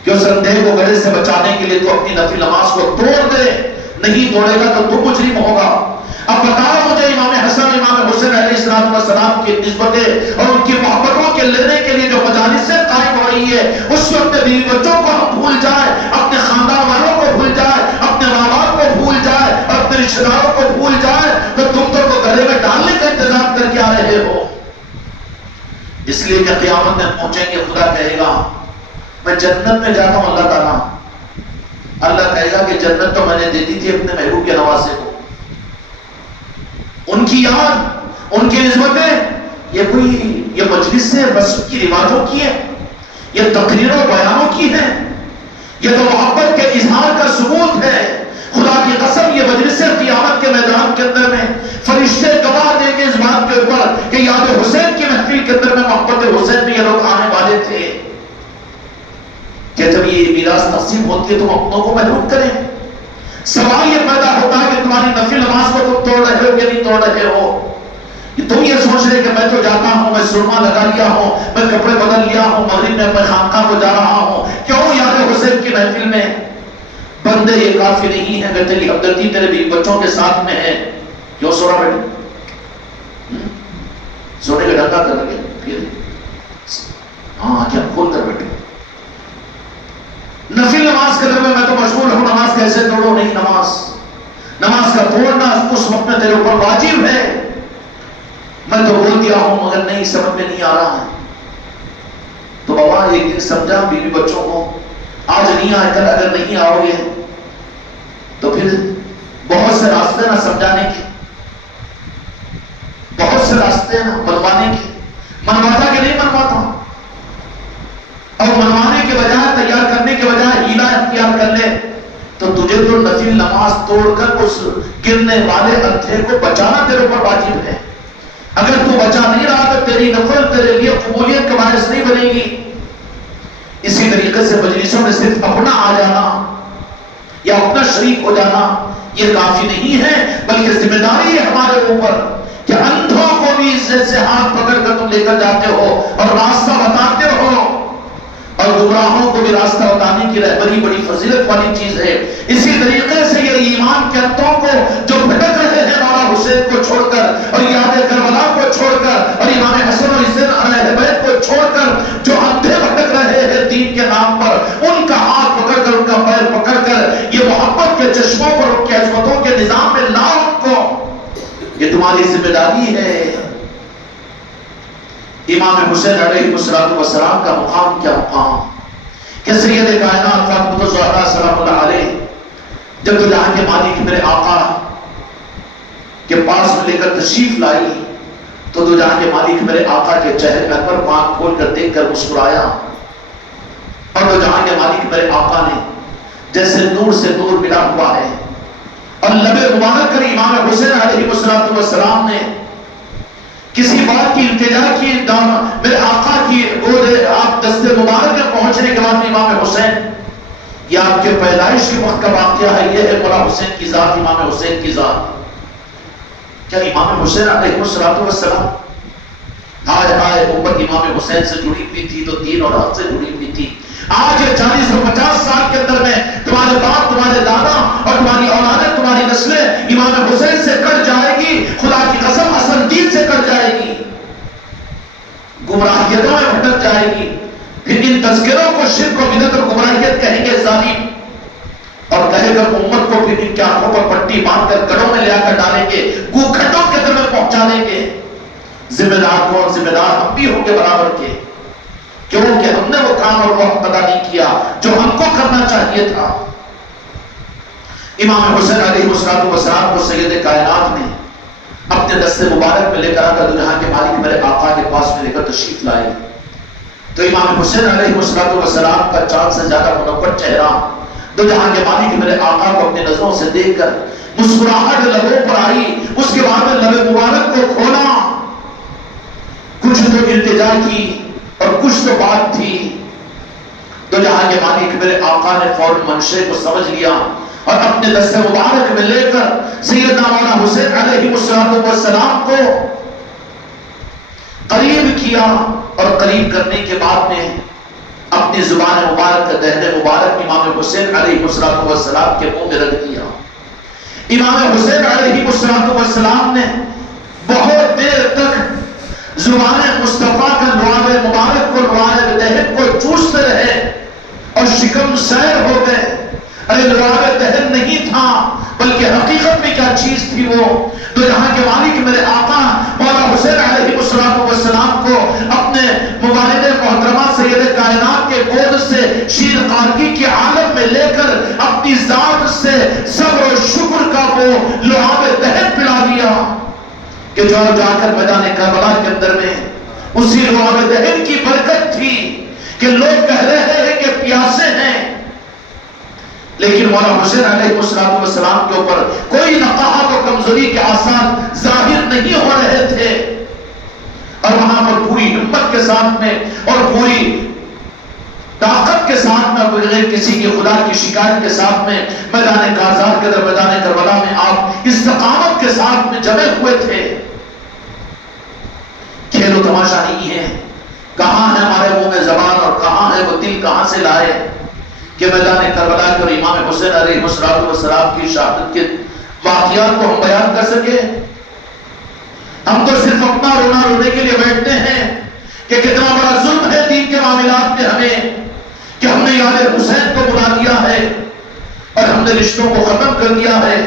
کہ اس اندھے کو گڑھے سے بچانے کے لیے تو اپنی نفل نماز کو توڑ دے. نہیں توڑے گا تو تم مجرم ہوگا. اب بتاؤ مجھے، امام حسن امام حسین علیہ السلام کی نسبتیں اور ان کی محبتوں کے لینے کے لیے جو مجالس سے قائم ہو رہی ہے، اس میں اپنے بیوی بچوں کو ہم بھول جائے، اپنے خاندان والوں کو بھول جائے، اپنے ماں باپ کو بھول جائے اور اپنے رشتہ داروں کو بھول جائے، تو تم تو گلے میں ڈالنے کا انتظام کر کے آ رہے ہو. اس لیے کہ قیامت میں پہنچیں گے، خدا کہے گا میں جنت میں جاتا ہوں. اللہ کہے گا کہ جنت تو میں نے دے دی تھی اپنے محبوب کے نواسے کو. ان کی یاد، ان کی نسبتیں، یہ مجلس سے مسجد کی رواجوں کی ہے، یہ تقریروں بیانوں کی ہے، یہ تو محبت کے اظہار کا ثبوت ہے. خدا کی قسم یہ مجلس قیامت کے میدان کے اندر میں فرشتے گواہ دیں گے اس بات کے اوپر کہ یاد حسین کی محفل کے اندر میں محبت حسین میں یہ لوگ آنے والے تھے. کہ جب یہ میراث تقسیم ہوتی ہے تو اپنوں کو محروم کریں. سوال یہ پیدا ہوتا ہے کہ تمہاری نفل نماز کو تم توڑ رہے ہو کہ نہیں توڑ رہے ہو. تم یہ سوچ رہے کہ میں تو جاتا ہوں، میں سرما لگا لیا ہوں، میں کپڑے بدل لیا ہوں، مغرب میں اپنے خانقاہ کو جا رہا ہوں، کیوں یاد حسین کی محفل میں؟ بندے یہ کافی نہیں ہے اگر تیری ہمدردی تیرے بیوی بچوں کے ساتھ میں ہے. کیوں سو رہا بیٹے؟ سونے کا ڈنگا کر لگے پھر ہاں کیا کھول کر بیٹھے. نفل نماز کے میں تو مشغول ہوں، نماز کیسے توڑو؟ نہیں، نماز کا توڑنا اس وقت میں تیرے اوپر واجب ہے. میں تو بول دیا ہوں مگر نہیں، سمجھ میں نہیں آ رہا ہے. تو بابا ایک دن سمجھا بیوی بچوں کو، آج نہیں آئے کل اگر نہیں آؤ گے تو پھر بہت سے راستے نہ سمجھانے کے، بہت سے راستے نہ منوانے کے. منواتا کہ نہیں منواتا؟ اور منوانے کے بجائے، تیار کرنے کے بجائے ہیلا اختیار کر لے تو تجھے تو نفل نماز توڑ کر اس گرنے والے اندھے کو بچانا تیرے اوپر واجب ہے. اگر تو بچا نہیں رہا تو تیری نفل تیرے لیے قبولیت کا باعث نہیں بنے گی. اسی طریقے سے مجلسوں میں صرف اپنا آ جانا یا اپنا شریک ہو جانا یہ کافی نہیں ہے، بلکہ ذمہ داری ہے ہمارے اوپر کہ اندھوں کو بھی عزت سے ہاتھ پکڑ کر تم لے کر جاتے ہو اور راستہ بتاتے ہو، اور گمراہوں کو بھی راستہ بتانے کی رہبری بڑی فضیلت والی چیز ہے. اسی طریقے سے یہ ایمان کے اندھوں کو جو بھٹک رہے ہیں مولا حسین کو چھوڑ کر اور یاد کربلا کو چھوڑ کر اور امام حسن و حسین اہل بیت کو چھوڑ کر جو اندھے بھٹک رہے ہیں دین کے نام پر، ان کا ہاتھ پکڑ کر، ان کا پیر پکڑ کر یہ محبت کے چشموں پر، ان کے عظمتوں کے نظام میں لاؤ ان کو. یہ تمہاری ذمہ داری ہے. امام حسین علیہ السلام کا مقام کیا مقام کہ سید کائنات فاطمہ الزہرا سلام اللہ علیہ جب تو جہاں کے مالک میرے آقا کے پاس میں لے کر تشریف لائی تو جہاں کے مالک میرے آقا کے چہرے میں پر آنکھ کھول کر دیکھ کر مسکرایا، اور تو جہاں کے مالک میرے آقا نے جیسے نور سے نور ملا ہوا ہے اور لب مبارک کر امام حسین علیہ السلام نے کسی بات کی التجا کی، میرے آقا کی گود آپ دست مبارک میں پہنچنے کے بعد امام حسین، یہ آپ کے پیدائش کے وقت کا واقعہ ہے، یہ ہے مولا حسین کی ذات، امام حسین کی ذات. کیا امام حسین علیہ السلام آج امت امام حسین سے جڑی ہوئی تھی تو دین اور حق سے جڑی ہوئی تھی. آج 40 اور 50 سال کے اندر میں تمہارے باپ، تمہارے دادا اور تمہاری اولادیں، تمہاری نسلیں امام حسین سے کٹ جائے گی. خدا کی قسم اصل دین سے کٹ جائے گی، گمراہیتوں میں بھٹک جائے گی. پھر ان تذکروں کو شرک و بدعت اور گمراہیت کہیں گے ظالم، اور کہے کر امت کو پھر ان کی آنکھوں پر پٹی باندھ کر گڑوں میں لے کر ڈالیں گے، گو کھڈوں کے اندر میں پہنچا دیں گے. ذمہ دار کون؟ ذمہ دار ہم بھی ہوں گے برابر کے، کیونکہ ہم نے وہ کام اور وہ پتا نہیں کیا جو ہم کو کرنا چاہیے تھا. امام حسین علیہ السلام کو سید کائنات نے اپنے دست مبارک میں لے کر آ کر جہاں کے مالک میرے آقا کے پاس میں لے کر تشریف لائے تو امام حسین علیہ السلام کا چاند سے زیادہ منور چہرہ دو جہاں کے مالک میرے آقا کو اپنی نظروں سے دیکھ کر مسکراہٹ لبوں پر آئی. اس کے بعد میں لب مبارک کو کھولا، کچھ تو التجا کی اور کچھ تو بات کے مالک میرے آقا نے فوراً منشے کو سمجھ لیا اور اپنے دست مبارک میں لے کر سیدنا مولانا حسین علیہ السلام کو قریب کیا، اور قریب کرنے کے بعد میں اپنی زبان مبارک کا دہن مبارک امام حسین علیہ السلام کے منہ میں رکھ دیا۔ امام حسین علیہ السلام نے بہت دیر تک زبان مصطفیٰ کا لعاب مبارک کو، لعاب دہن کو چوستے رہے اور شکم سیر ہو گئے۔ ارے لعاب دہن نہیں تھا بلکہ حقیقت میں کیا چیز تھی وہ؟ تو یہاں کے مالک میرے آقا مولانا حسین علیہ السلام کو اپنے مبارک محترمہ سید کائنات کے گود سے شیر خارگی کے عالم میں لے کر اپنی ذات سے صبر و شکر کا وہ لعاب دہن پلا دیا کہ جو جا کر میدان کربلا کے اندر میں اسی لعاب دہن کی برکت تھی کہ لوگ کہہ رہے ہیں کہ پیاسے ہیں، لیکن مولانا حسین علیہ السلام کے اوپر کوئی نقاہت و کمزوری کے آثار ظاہر نہیں ہو رہے تھے، اور وہاں پر پوری ہمت کے ساتھ میں اور پوری طاقت کے ساتھ میں بغیر کسی کی خدا کی شکایت کے ساتھ میں میدان کارزار کے اندر میدان کربلا میں آپ استقامت کے ساتھ میں جمے ہوئے تھے۔ کھیل و تماشا نہیں ہے، کہاں ہے ہمارے منہ میں زبان اور کہاں ہے وہ دل، کہاں سے لائے کہ میدان کربلا کے اور امام حسین علیہ السلام کی شہادت کے واقعات کو ہم بیان کر سکے؟ ہم تو صرف اپنا رونا رونے کے لیے بیٹھتے ہیں کہ کتنا بڑا ظلم ہے دین کے معاملات میں ہمیں کہ ہم نے یاد حسین کو بلا دیا ہے اور ہم نے رشتوں کو ختم کر دیا ہے۔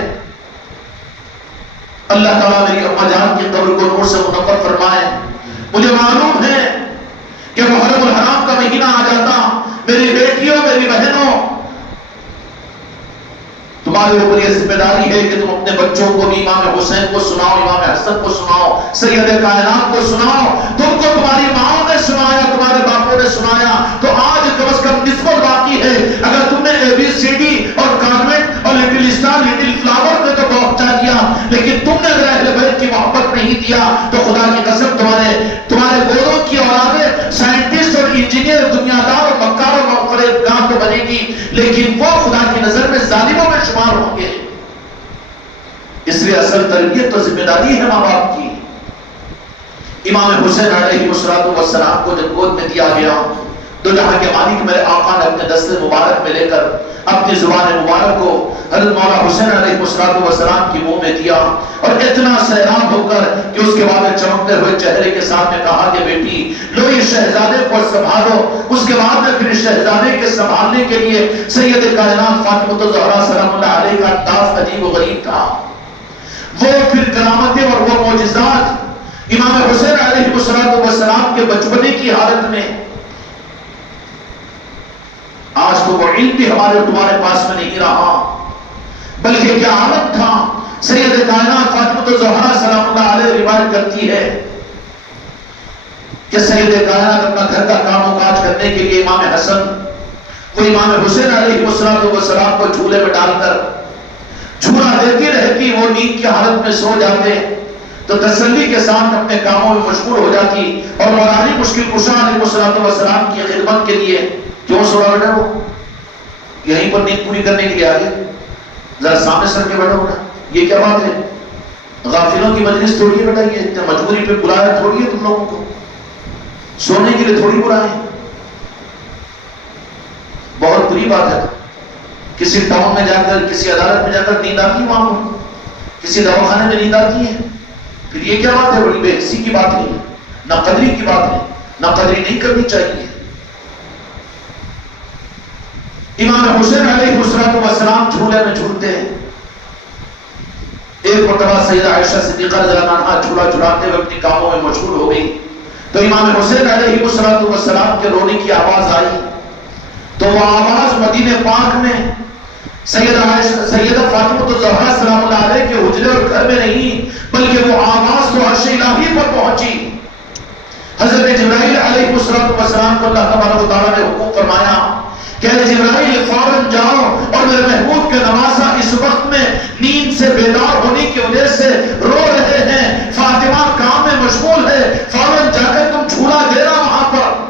اللہ تعالیٰ میری اماں جان کی قبر کو نور سے منور فرمائے۔ مجھے معلوم ہے کہ محرم الحرام کا مہینہ آ جاتا، میری بیٹیوں میری بہنوں تمہارے اوپر یہ ذمہ داری ہے کہ تم اپنے بچوں کو بھی امام حسین کو سناؤ، امام حسن کو سناؤ، سید کائنات کو سناؤ۔ تم کو تمہاری ماں نے سنایا، تمہارے باپوں نے سنایا، تو آج کم از کم نسبت باقی ہے۔ اگر تم نے اے بی سی ڈی اور کانوینٹ اور لٹل اسٹار لٹل فلاور کو تو پہنچا دیا، لیکن تم نے اگر اہل بیت کی محبت نہیں دیا تو خدا کی قسم تمہارے گودوں کی اولادیں سائنٹسٹ اور انجینئر، دنیا دار اور مکار اور فریبگار تو بنے گی، لیکن وہ خدا کی نظر میں ظالموں میں شمار ہوں گے۔ اس لیے اصل تربیت تو ذمہ داری ہے ماں باپ کی۔ امام حسین علیہ السلام کو جب گود میں دیا گیا تو جہاں کے مالک میرے آقا نے اپنے دست مبارک میں لے کر اپنی زبان مبارک کو حضرت مولانا حسین علیہ السلام کی منہ میں دیا اور اتنا سیراب ہو کر کہ اس کے بعد چمکتے ہوئے چہرے کے ساتھ میں کہا کہ بیٹی لو اس شہزادے کو سنبھالو۔ اس کے بعد میں پھر شہزادے کے سنبھالنے کے لیے سید کائنات فاطمہ الزہرا سلام اللہ علیہ کا انداز عجیب و غریب تھا۔ وہ پھر کرامتیں اور وہ معجزات امام حسین علیہ السلام کے بچپنے کی حالت میں، آج تو وہ علم بھی ہمارے تمہارے پاس میں نہیں رہا، بلکہ کیا عالم تھا۔ سید کائنات فاطمہ الزہرا سلام اللہ علیہ روایت کرتی ہے کہ سید کائنات اپنا گھر کا کام و کاج کرنے کے لیے امام حسن وہ امام حسین علیہ السلام کو جھولے میں ڈال کر جھولا دیتی رہتی، وہ نیند کی حالت میں سو جاتے تو تسلی کے ساتھ اپنے کاموں میں مشغول ہو جاتی، اور مولانا مشکل کشا علیہ السلام کی خدمت کے لیے کیوں سوڑا بیٹا وہ یہیں پر نیند پوری کرنے کے لیے آگے ذرا سامنے سر کے بیٹھا ہونا، یہ کیا بات ہے؟ غافلوں کی مجلس تھوڑی ہے بیٹا، یہ مجبوری پہ بلایا تھوڑی ہے، تم لوگوں کو سونے کے لیے تھوڑی بلائے۔ بہت بری بات ہے، کسی ٹاؤن میں جا کر کسی عدالت میں جا کر نیند آتی ہے، وہاں پر کسی دواخانے میں نیند آتی ہے، پھر یہ کیا بات ہے؟ بڑی بے حسی کی بات ہے، نہ قدری کی بات ہے، نہ قدری نہیں کرنی چاہیے۔ امام حسین علیہ السلام جھولے میں جھولتے ہیں۔ ایک مرتبہ سیدہ عائشہ صدیقہ رضی اللہ عنہا جھولا جھلاتے ہوئے اپنی کاموں میں مشغول ہو گئی تو امام حسین علیہ السلام کے رونے کی آواز آئی، تو وہ آواز مدینہ پاک میں سیدہ فاطمہ الزہرا سلام اللہ علیہ کے حجرے اور گھر میں نہیں، بلکہ وہ آواز تو عرش الہی پر پہنچی۔ حضرت جبرائیل علیہ السلام کو اللہ تبارک و تعالیٰ نے حکم فرمایا کہ جبرائیل فوراً جاؤ اور میرے محبوب کے نواسہ اس وقت میں نیند سے بیدار ہونے کی وجہ سے رو رہے ہیں، فاطمہ کام میں مشغول ہے، فوراً جا کر تم جھولا دینا وہاں پر۔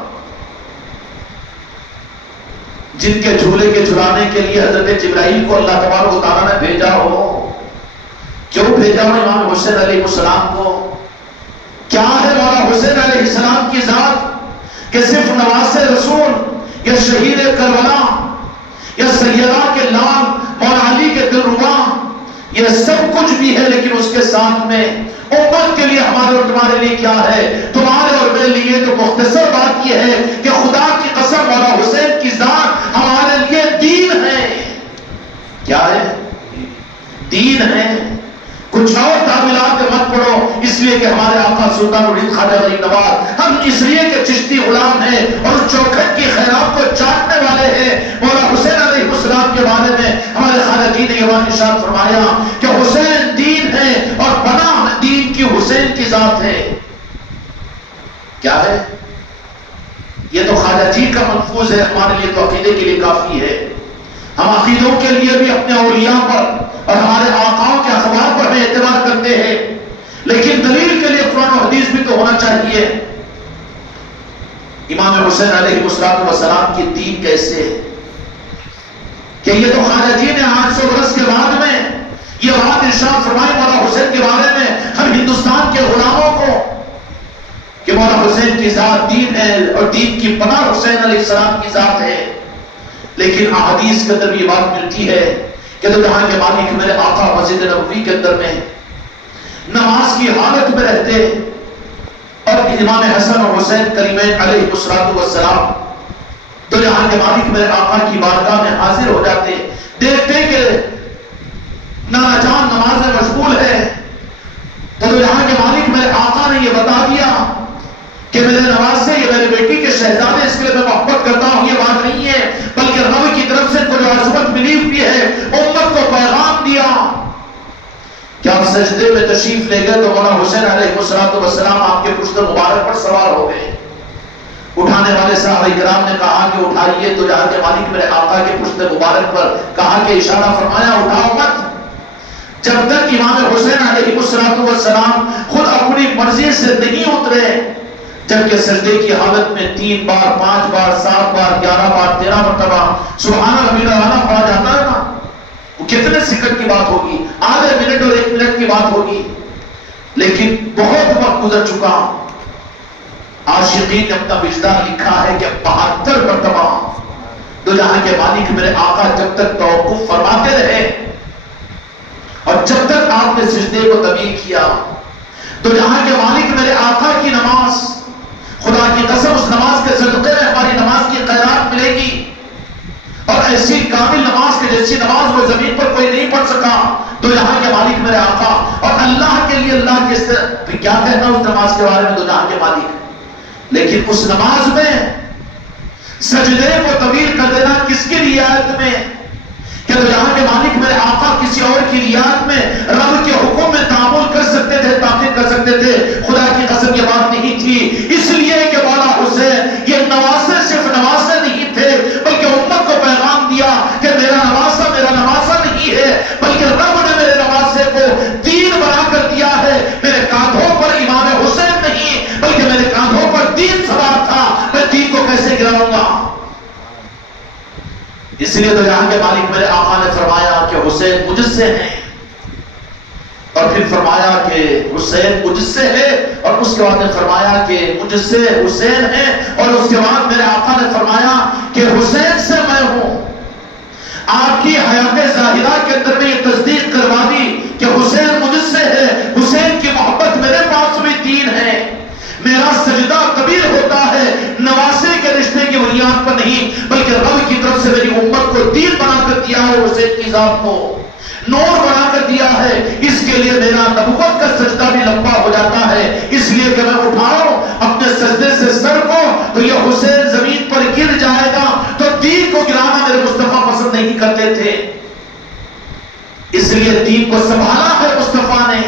جن کے جھولے کے جھلانے کے لیے حضرت جبرائیل کو اللہ تبارک و تعالیٰ نے بھیجا ہو، کیوں بھیجا ہو امام حسین علیہ السلام کو؟ کیا ہے مولا حسین علیہ السلام کی ذات کہ صرف نواز رسول یا شہید کربلا یا سیدہ کے لال مولا علی کے دلربا یہ سب کچھ بھی ہے، لیکن اس کے ساتھ میں امت کے لیے ہمارے اور تمہارے لیے کیا ہے؟ تمہارے اور میرے لیے تو مختصر بات یہ ہے کہ خدا کی قسم مولا حسین کی ذات ہمارے لیے دین ہے۔ کیا ہے؟ دین ہے۔ کچھ اور تعمیلات مت پڑھو، اس لیے کہ ہمارے آقا سلطان الہند خواجہ غریب نواز ہم اس لیے کہ چشتی غلام ہیں اور اس چوکھٹ کی خیرات کو چاٹنے والے ہیں۔ مولا حسین علیہ السلام کے بارے میں ہمارے خواجہ جی نے یہ بات ارشاد فرمایا کہ حسین دین ہے اور بنا دین کی حسین کی ذات ہے۔ کیا ہے؟ یہ تو خواجہ جی کا ملفوظ ہے، ہمارے لیے تو عقیدے کے لیے کافی ہے۔ ہم عقیدوں کے لیے بھی اپنے اولیاء پر اور ہمارے آقاؤں کے اخبار پر بھی اعتبار کرتے ہیں، لیکن دلیل کے لیے قرآن و حدیث بھی تو ہونا چاہیے۔ امام حسین علیہ السلام کی دین کیسے ہے کہ یہ تو خواجہ جی نے 800 برس کے بعد میں یہ بات ارشاد فرمائی مولا حسین کے بارے میں ہم ہندوستان کے غلاموں کو کہ مولا حسین کی ذات دین ہے اور دین کی پناہ حسین علیہ السلام کی ذات ہے۔ لیکن احادیث کے اندر بھی یہ بات ملتی ہے کہ تو جہاں کے مالک میرے آقا مسجد نبوی کے اندر میں نماز کی حالت میں رہتے اور امام حسن اور حسین کریمین علیہ السلام تو جہاں کے مالک میرے آقا کی بارگاہ میں حاضر ہو جاتے، دیکھتے کہ نانا جان نماز میں مشغول ہے، تو جہاں کے مالک میرے آقا نے یہ بتا دیا کہ میرے نواز سے یہ میرے بیٹی کے شہزادے اس کے لیے میں محبت کرتا ہوں، یہ بات نہیں ہے بلکہ رب کی طرف سے کوئی عظمت ملی ہوئی ہے، امت کو پیغام دیا کہ آپ سجدے میں تشریف لے گئے تو مولا حسین علیہ السلام آپ کے پشت مبارک پر سوار ہو گئے۔ اٹھانے والے صحابہ کرام نے کہا کہ اٹھائیے، تو جہاں کے مالک میرے آقا کے پشت مبارک پر کہا کہ اشارہ فرمایا اٹھاؤ مت جب تک امام حسین علیہ السلام خود اپنی مرضی سے نہیں اترے، جبکہ سجدے کی حالت میں 3 بار 5 بار 7 بار 11 بار 13 مرتبہ سبحان ربی الاعلیٰ پڑھا جاتا ہے نا، وہ کتنے سیکنڈ کی بات ہوگی، آدھے منٹ اور 1 منٹ کی بات ہوگی، لیکن بہت وقت گزر چکا۔ عاشقین نے اپنا وجدان لکھا ہے کہ 72 مرتبہ تو جہاں کے مالک میرے آقا جب تک توقف فرماتے رہے اور جب تک آپ نے سجدے کو طویل کیا، تو جہاں کے مالک میرے آقا کی نماز، خدا کی قسم اس نماز کے صدقے میں ہماری نماز کی خیرات ملے گی، اور ایسی کامل نماز کے جیسی نماز وہ زمین پر کوئی نہیں پڑھ سکا، تو یہاں کے مالک میرے آقا اور اللہ کے لیے اللہ کے کیا کہنا اس نماز کے بارے میں، تو جہاں کے مالک، لیکن اس نماز میں سجدے کو طویل کر دینا کس کی رعایت میں کہ تو یہاں کے مالک میرے آقا کسی اور کی رعایت میں رب کے حکم میں تعامل کر سکتے تھے، تاخیر کر سکتے تھے، خدا کی قسم یہ بات نہیں تھی، اس لیے کہ مولا حسین یہ نواسے صرف نواسے نہیں تھے بلکہ امت کو پیغام دیا کہ میرا نواسا نہیں ہے بلکہ رب نے میرے نواسے کو دین بنا کر دیا ہے، میرے کاندھوں پر امام حسین نہیں بلکہ میرے کاندھوں پر دین سوار تھا، میں دین کو کیسے گراؤں گا؟ اس لیے تو یہاں کے مالک میرے آقا نے فرمایا کہ حسین مجھ سے ہیں، اور پھر فرمایا کہ حسین مجھ سے ہے، اور اس کے بعد نے فرمایا کہ مجھ سے حسین ہے، اور اس کے بعد میرے آقا نے فرمایا کہ حسین سے میں ہوں۔ آپ کی حیات ظاہرہ کے اندر میں یہ تصدیق کروا دی کہ حسین مجھ سے ہے، حسین کی محبت میرے پاس بھی دین ہے، میرا سجدہ قبیل ہوتا ہے نواسے کے رشتے کی بنیاد پر نہیں بلکہ رب کی طرف سے میری امت کو دین بنا کر دیا ہے، حسین کی ذات کو نور بنا کر دیا ہے، اس کے لیے میرا نبوت کا سجدہ بھی لمبا ہو جاتا ہے، اس لیے کہ میں اٹھاؤں اپنے سجدے سے سر کو تو یہ حسین زمین پر گر جائے گا، تو دین کو گرانا میرے مصطفیٰ پسند نہیں کرتے تھے، اس لیے دین کو سنبھالا ہے مصطفیٰ نے،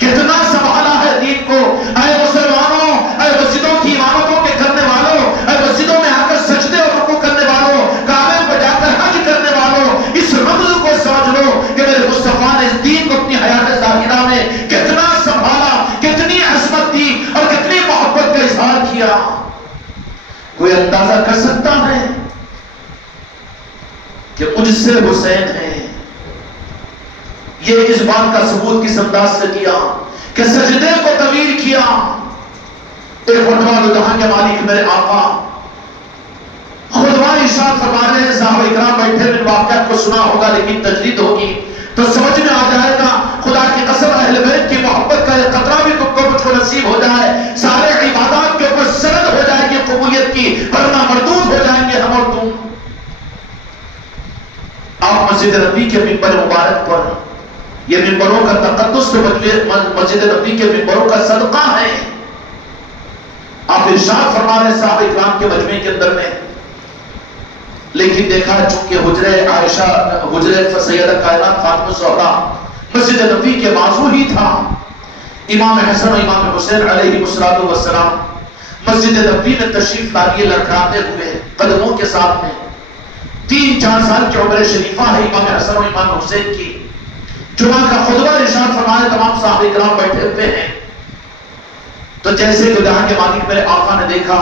کتنا سنبھالا ہے دین کو۔ اے مسلمانوں، اے مسجدوں کی امامتوں کے کرنے والوں، اے مسجدوں میں آ کر سجدے اور رکوع کرنے والوں، کعبے پر جا کر حج کرنے والوں، اس رمز کو سمجھ لو کہ میرے مصطفیٰ نے اس دین کو اپنی حیات ظاہرہ میں کتنا سنبھالا، کتنی عظمت دی اور کتنی محبت کا اظہار کیا، کوئی اندازہ کر سکتا ہے؟ مجھ سے حسین ہیں. یہ اس بات کا ثبوت کس انداز سے کیا کہ سجدے کو طویل کیا. ایک مرتبہ دو جہاں کے مالک میرے آقا خطبہ ارشاد فرما رہے ہیں, صحابہ اکرام بیٹھے ان واقعات کو سنا ہوگا لیکن تجدید ہوگی تو سمجھ میں آ جائے گا. خدا کی قسم اہل بیت کی محبت کا ایک قطرہ بھی تم کو مجھ کو نصیب ہو جائے, سارے عبادات کے اوپر سند ہو جائے گی قبولیت کی, ورنہ مردود ہو جائیں گے ہم اور تم. آپ مسجد نبی کے منبر مبارک پر, یہ منبروں کا تقدس تو مسجد نبی کے منبروں کا صدقہ ہے. آپ ارشاد فرما رہے ہیں صحابہ اکرام کے مجمع کے اندر میں, لیکن دیکھا چونکہ حجرہ عائشہ, حجرہ سیدہ کائنات فاطمہ الزہرا مسجد نبی کے بازو ہی تھا. امام حسن و امام حسین علیہ السلام مسجد نبی میں تشریف لاریے لڑکھڑاتے ہوئے قدموں کے ساتھ میں. 3-4 سال کی عمر شریفہ ہے امام حسن و امام حسین کی. جمعہ کا خطبہ ارشاد فرمائے, تمام صحابہ کرام بیٹھے ہوئے ہیں. تو جیسے کہ جہاں کے مالک میرے آقا نے دیکھا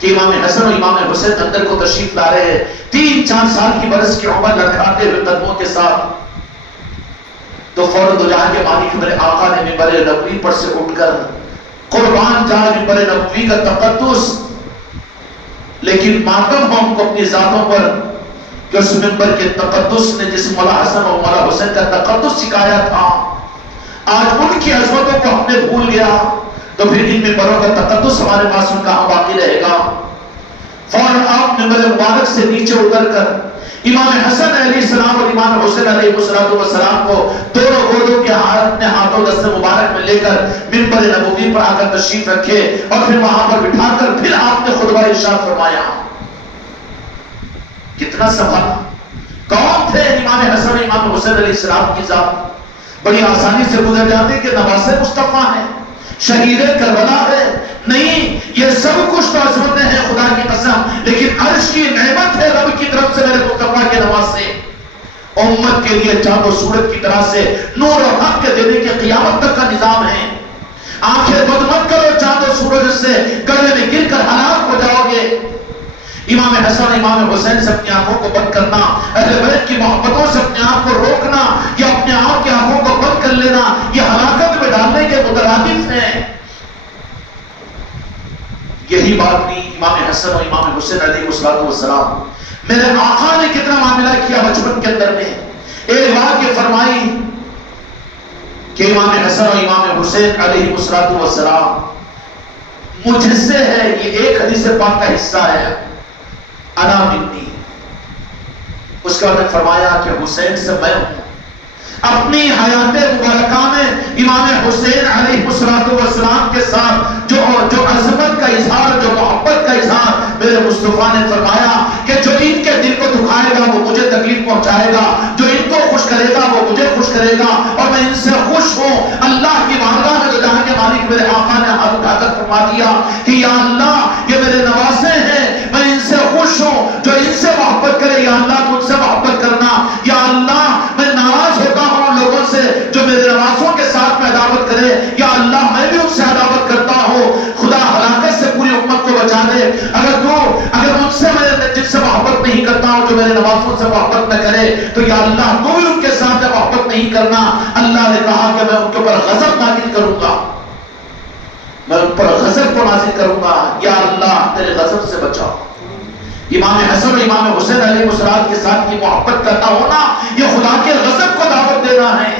کہ امام حسن و امام حسین اندر کو تشریف لا رہے ہیں, 3-4 سال کی برس کی عمر لڑکھاتے ہوئے قدموں کے ساتھ, تو فوراً دو جہاں کے مالک میرے آقا نے منبر نبوی پر سے اٹھ کر قربان جائے منبر نبوی کا تقدس, لیکن ماتم ہو ہم کو اپنی ذاتوں پر کہ اس منبر کے تقدس نے جس مولا حسن و مولا حسین کا تقدس سکھایا تھا, آج ان کی عظمتوں کو ہم نے بھول گیا, تو پھر ان منبروں کا تقدس ہمارے پاس ان کا باقی رہے گا. فوراً آپ منبر مبارک سے نیچے اتر کر امام حسن علیہ السلام اور امام حسین علیہ السلام کو دونوں گودوں کے اپنے ہاتھوں دست مبارک میں لے کر منبر نبوی پر آ کر تشریف رکھے, اور پھر وہاں پر بٹھا کر پھر آپ نے خطبہ ارشاد فرمایا. کتنا سنبھالا. کون تھے امام حسن امام حسین علیہ السلام کی ذات؟ بڑی آسانی سے گزر جاتے کہ نواسے مصطفیٰ ہیں, شہید کربلا ہے. نہیں, یہ سب کچھ تو عظمتیں ہیں خدا کی قسم, لیکن عرش کی نعمت ہے رب کی طرف سے میرے مصطفیٰ کے نواسے. امت کے لیے چاند و سورج کی طرح سے نور اور حق کے دینے کے قیامت تک کا نظام ہے. آنکھیں بند مت کرو چاند و سورج سے, گڑھے میں گر کر ہلاک ہو جاؤ گے. امام حسن امام حسین سے اپنی آنکھوں کو بند کرنا, اہل بیت کی محبتوں سے اپنے آپ کو روکنا یا اپنے آپ کی آنکھوں کو بند کر لینا, یہ ہلاکت میں ڈالنے کے مترادف ہیں. یہی بات بھی امام حسن و امام حسین علیہ السلام میرے آقا نے کتنا معاملہ کیا بچپن کے اندر میں. ایک بات یہ فرمائی کہ امام حسن و امام حسین علیہ السلام مجھ سے ہے, یہ ایک حدیث پاک کا حصہ ہے, انا منی. اس کے بعد فرمایا کہ حسین سے میں ہوں. اپنی حیات مبارکہ میں امام حسین علیہ السلام کے ساتھ جو عظمت کا اظہار, جو محبت کا اظہار میرے مصطفیٰ نے فرمایا کہ جو ان کے دل کو دکھائے گا وہ مجھے تکلیف پہنچائے گا, جو ان کو خوش کرے گا وہ مجھے خوش کرے گا, اور میں ان سے خوش ہوں. اللہ کی بارگاہ میں جہاں کے مالک میرے آقا نے ہاتھ اٹھا کر فرما دیا کہ یا اللہ یہ میرے نواسے ہیں, میں ان سے خوش ہوں. جو ان سے محبت کرے یا اللہ مجھ سے محبت کرنا. یا اللہ میں ناراض ہوتا ہوں لوگوں سے جو میرے نواسوں کے ساتھ میں عداوت کرے, یا اللہ میں بھی ان سے عداوت کرتا ہوں. خدا ہلاکت سے پوری امت کو بچا دے. اگر مجھ سے میں جن سے محبت نہیں کرتا ہوں جو میرے نواسوں سے محبت نہ کرے, تو یا اللہ تو بھی ان کے ساتھ محبت نہیں کرنا. اللہ نے کہا کہ میں ان کے اوپر غضب نازل کروں گا, میں ان پر غضب کو نازل کروں گا. یا اللہ تیرے غضب سے بچاؤ. امام حسن و امام حسین علیہ السلام کے ساتھ کی محبت کرنا ہونا یہ خدا کے غضب کو دعوت دینا ہے.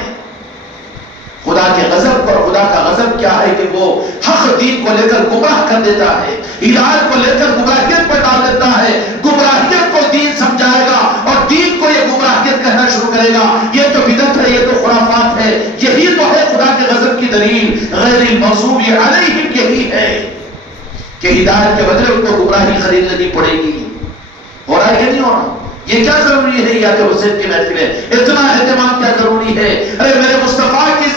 خدا کے غضب پر, خدا کا غضب کیا ہے کہ وہ حق دین کو لے کر گمراہ کر دیتا ہے, ہدایت کو لے کر گمراہیت پر ڈال دیتا ہے. گمراہیت کو دین سمجھائے گا اور دین کو یہ گمراہیت کہنا شروع کرے گا. یہ تو بدعت ہے, یہ تو خرافات ہے. یہی تو ہے خدا کے غضب کی دلیل. غیر المغضوب علیہم یہی ہے کہ ہدایت کے بدلے ان کو گمراہی خرید لینی پڑے گی. ہو رہا ہے کہ نہیں ہو رہا؟ یہ کیا ضروری ہے یاد حسین کی محفلیں, اتنا اہتمام کیا ضروری ہے؟ ارے میرے مصطفیٰ کی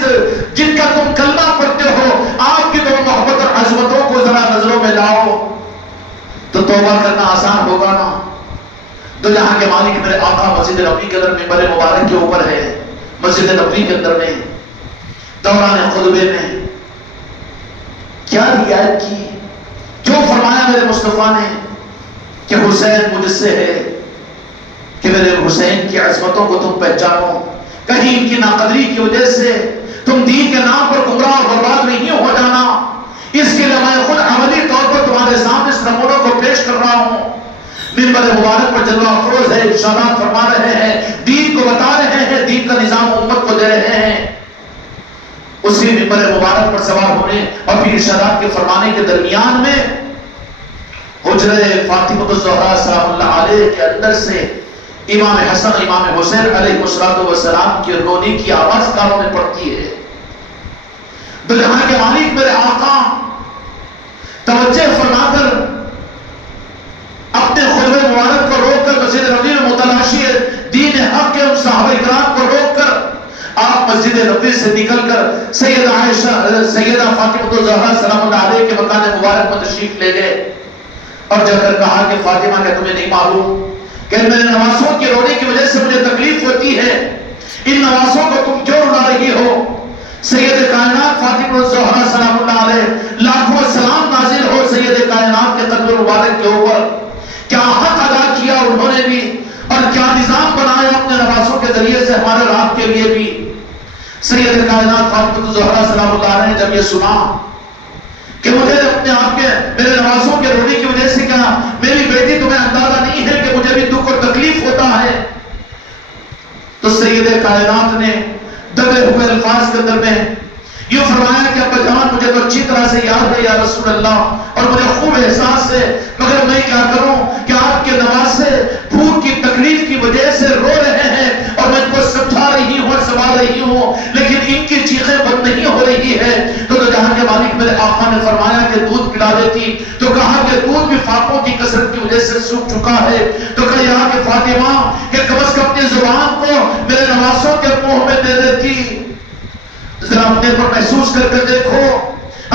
جن کا تم کلمہ پڑھتے ہو, آپ کی تم محبت اور عظمتوں کو ذرا نظروں میں لاؤ تو توبہ کرنا آسان ہوگا نا. تو جہاں کے مالک میرے آقا مسجد نبوی کے اندر منبر مبارک کے اوپر ہے, مسجد نبوی کے اندر میں دوران خطبے میں کیا رعایت کی, جو فرمایا میرے مصطفیٰ نے کہ حسین مجھ سے ہے, کہ کہ میرے حسین کی عظمتوں کو تم پہچانو، کہیں ان کی ناقدری کی وجہ سے تم دین کے نام پر گمراہ اور برباد نہیں ہو جانا۔ اس کے لیے میں خود عملی طور پر تمہارے سامنے اس نمونوں کو پیش کر رہا ہوں۔ منبر مبارک پر جلوہ افروز ہے، ارشادات فرما رہے ہیں، دین کو بتا رہے ہیں، دین کا نظام امت کو دے رہے ہیں۔ اسی منبر مبارک پر سوار ہونے اور پھر ارشادات کے فرمانے کے درمیان میں حجرہ فاطمہ الزہرا سلام اللہ علیہ کے اندر سے امام حسن امام حسین علیہ السلام کی رونے کی آواز کانوں میں پڑتی ہے۔ تو جہاں کے مالک میرے آقا توجہ فرما کر اپنے خطبہ مبارک کو روک کر مسجد نبوی میں متلاشی دین حق کے ان صحابہ کرام کو روک کر آپ مسجد نبوی سے نکل کر سیدہ عائشہ سیدہ فاطمہ الزہرا سلام اللہ علیہ کے مکان مبارک میں تشریف لے گئے اور جا کر کہا کہ فاطمہ کیا تمہیں نہیں معلوم کہ میرے نواسوں کی رونے کی وجہ سے مجھے تکلیف ہوتی ہے، ان نواسوں کو تم کیوں رلا رہی ہو؟ سید کائنات فاطمہ الزہرا سلام اللہ علیہ لاکھوں سلام نازل ہو سید کائنات کے قدم مبارک کے اوپر، کیا حق ادا کیا انہوں نے بھی اور کیا نظام بنایا اپنے نواسوں کے ذریعے سے ہمارے رات کے لیے بھی۔ سید کائنات فاطمہ الزہرا سلام اللہ علیہ نے جب یہ سنا کہ مجھے اپنے آپ کے میرے نواسوں کے رونے کی وجہ سے کیا میری بیٹی تمہیں اندازہ نہیں ہے کہ مجھے بھی دکھ اور تکلیف ہوتا ہے، تو سید کائنات نے دبے ہوئے الفاظ کے اندر میں یہ فرمایا کہ ابا جان مجھے تو اچھی طرح سے یاد ہے یا رسول اللہ اور مجھے خوب احساس ہے، مگر میں کیا کروں کہ آپ کے نواسے بھوک کی تکلیف کی وجہ سے رو رہے ہیں اور میں ان کو سمجھا رہی ہوں اور سنبھال رہی ہوں، لیکن ان کی چیخیں بند نہیں ہو رہی ہے۔ تو جہاں کے مالک میرے آقا نے فرمایا کہ دودھ پلا دیتی، تو کہا کہ دودھ بھی فاقوں کی کثرت کی وجہ سے سوکھ چکا ہے، تو کہا کہ فاطمہ کہ کم از کم اپنی زبان کو میرے نواسوں کے منہ میں دے دیتی، ذرا اپنے پر محسوس کر کے دیکھو،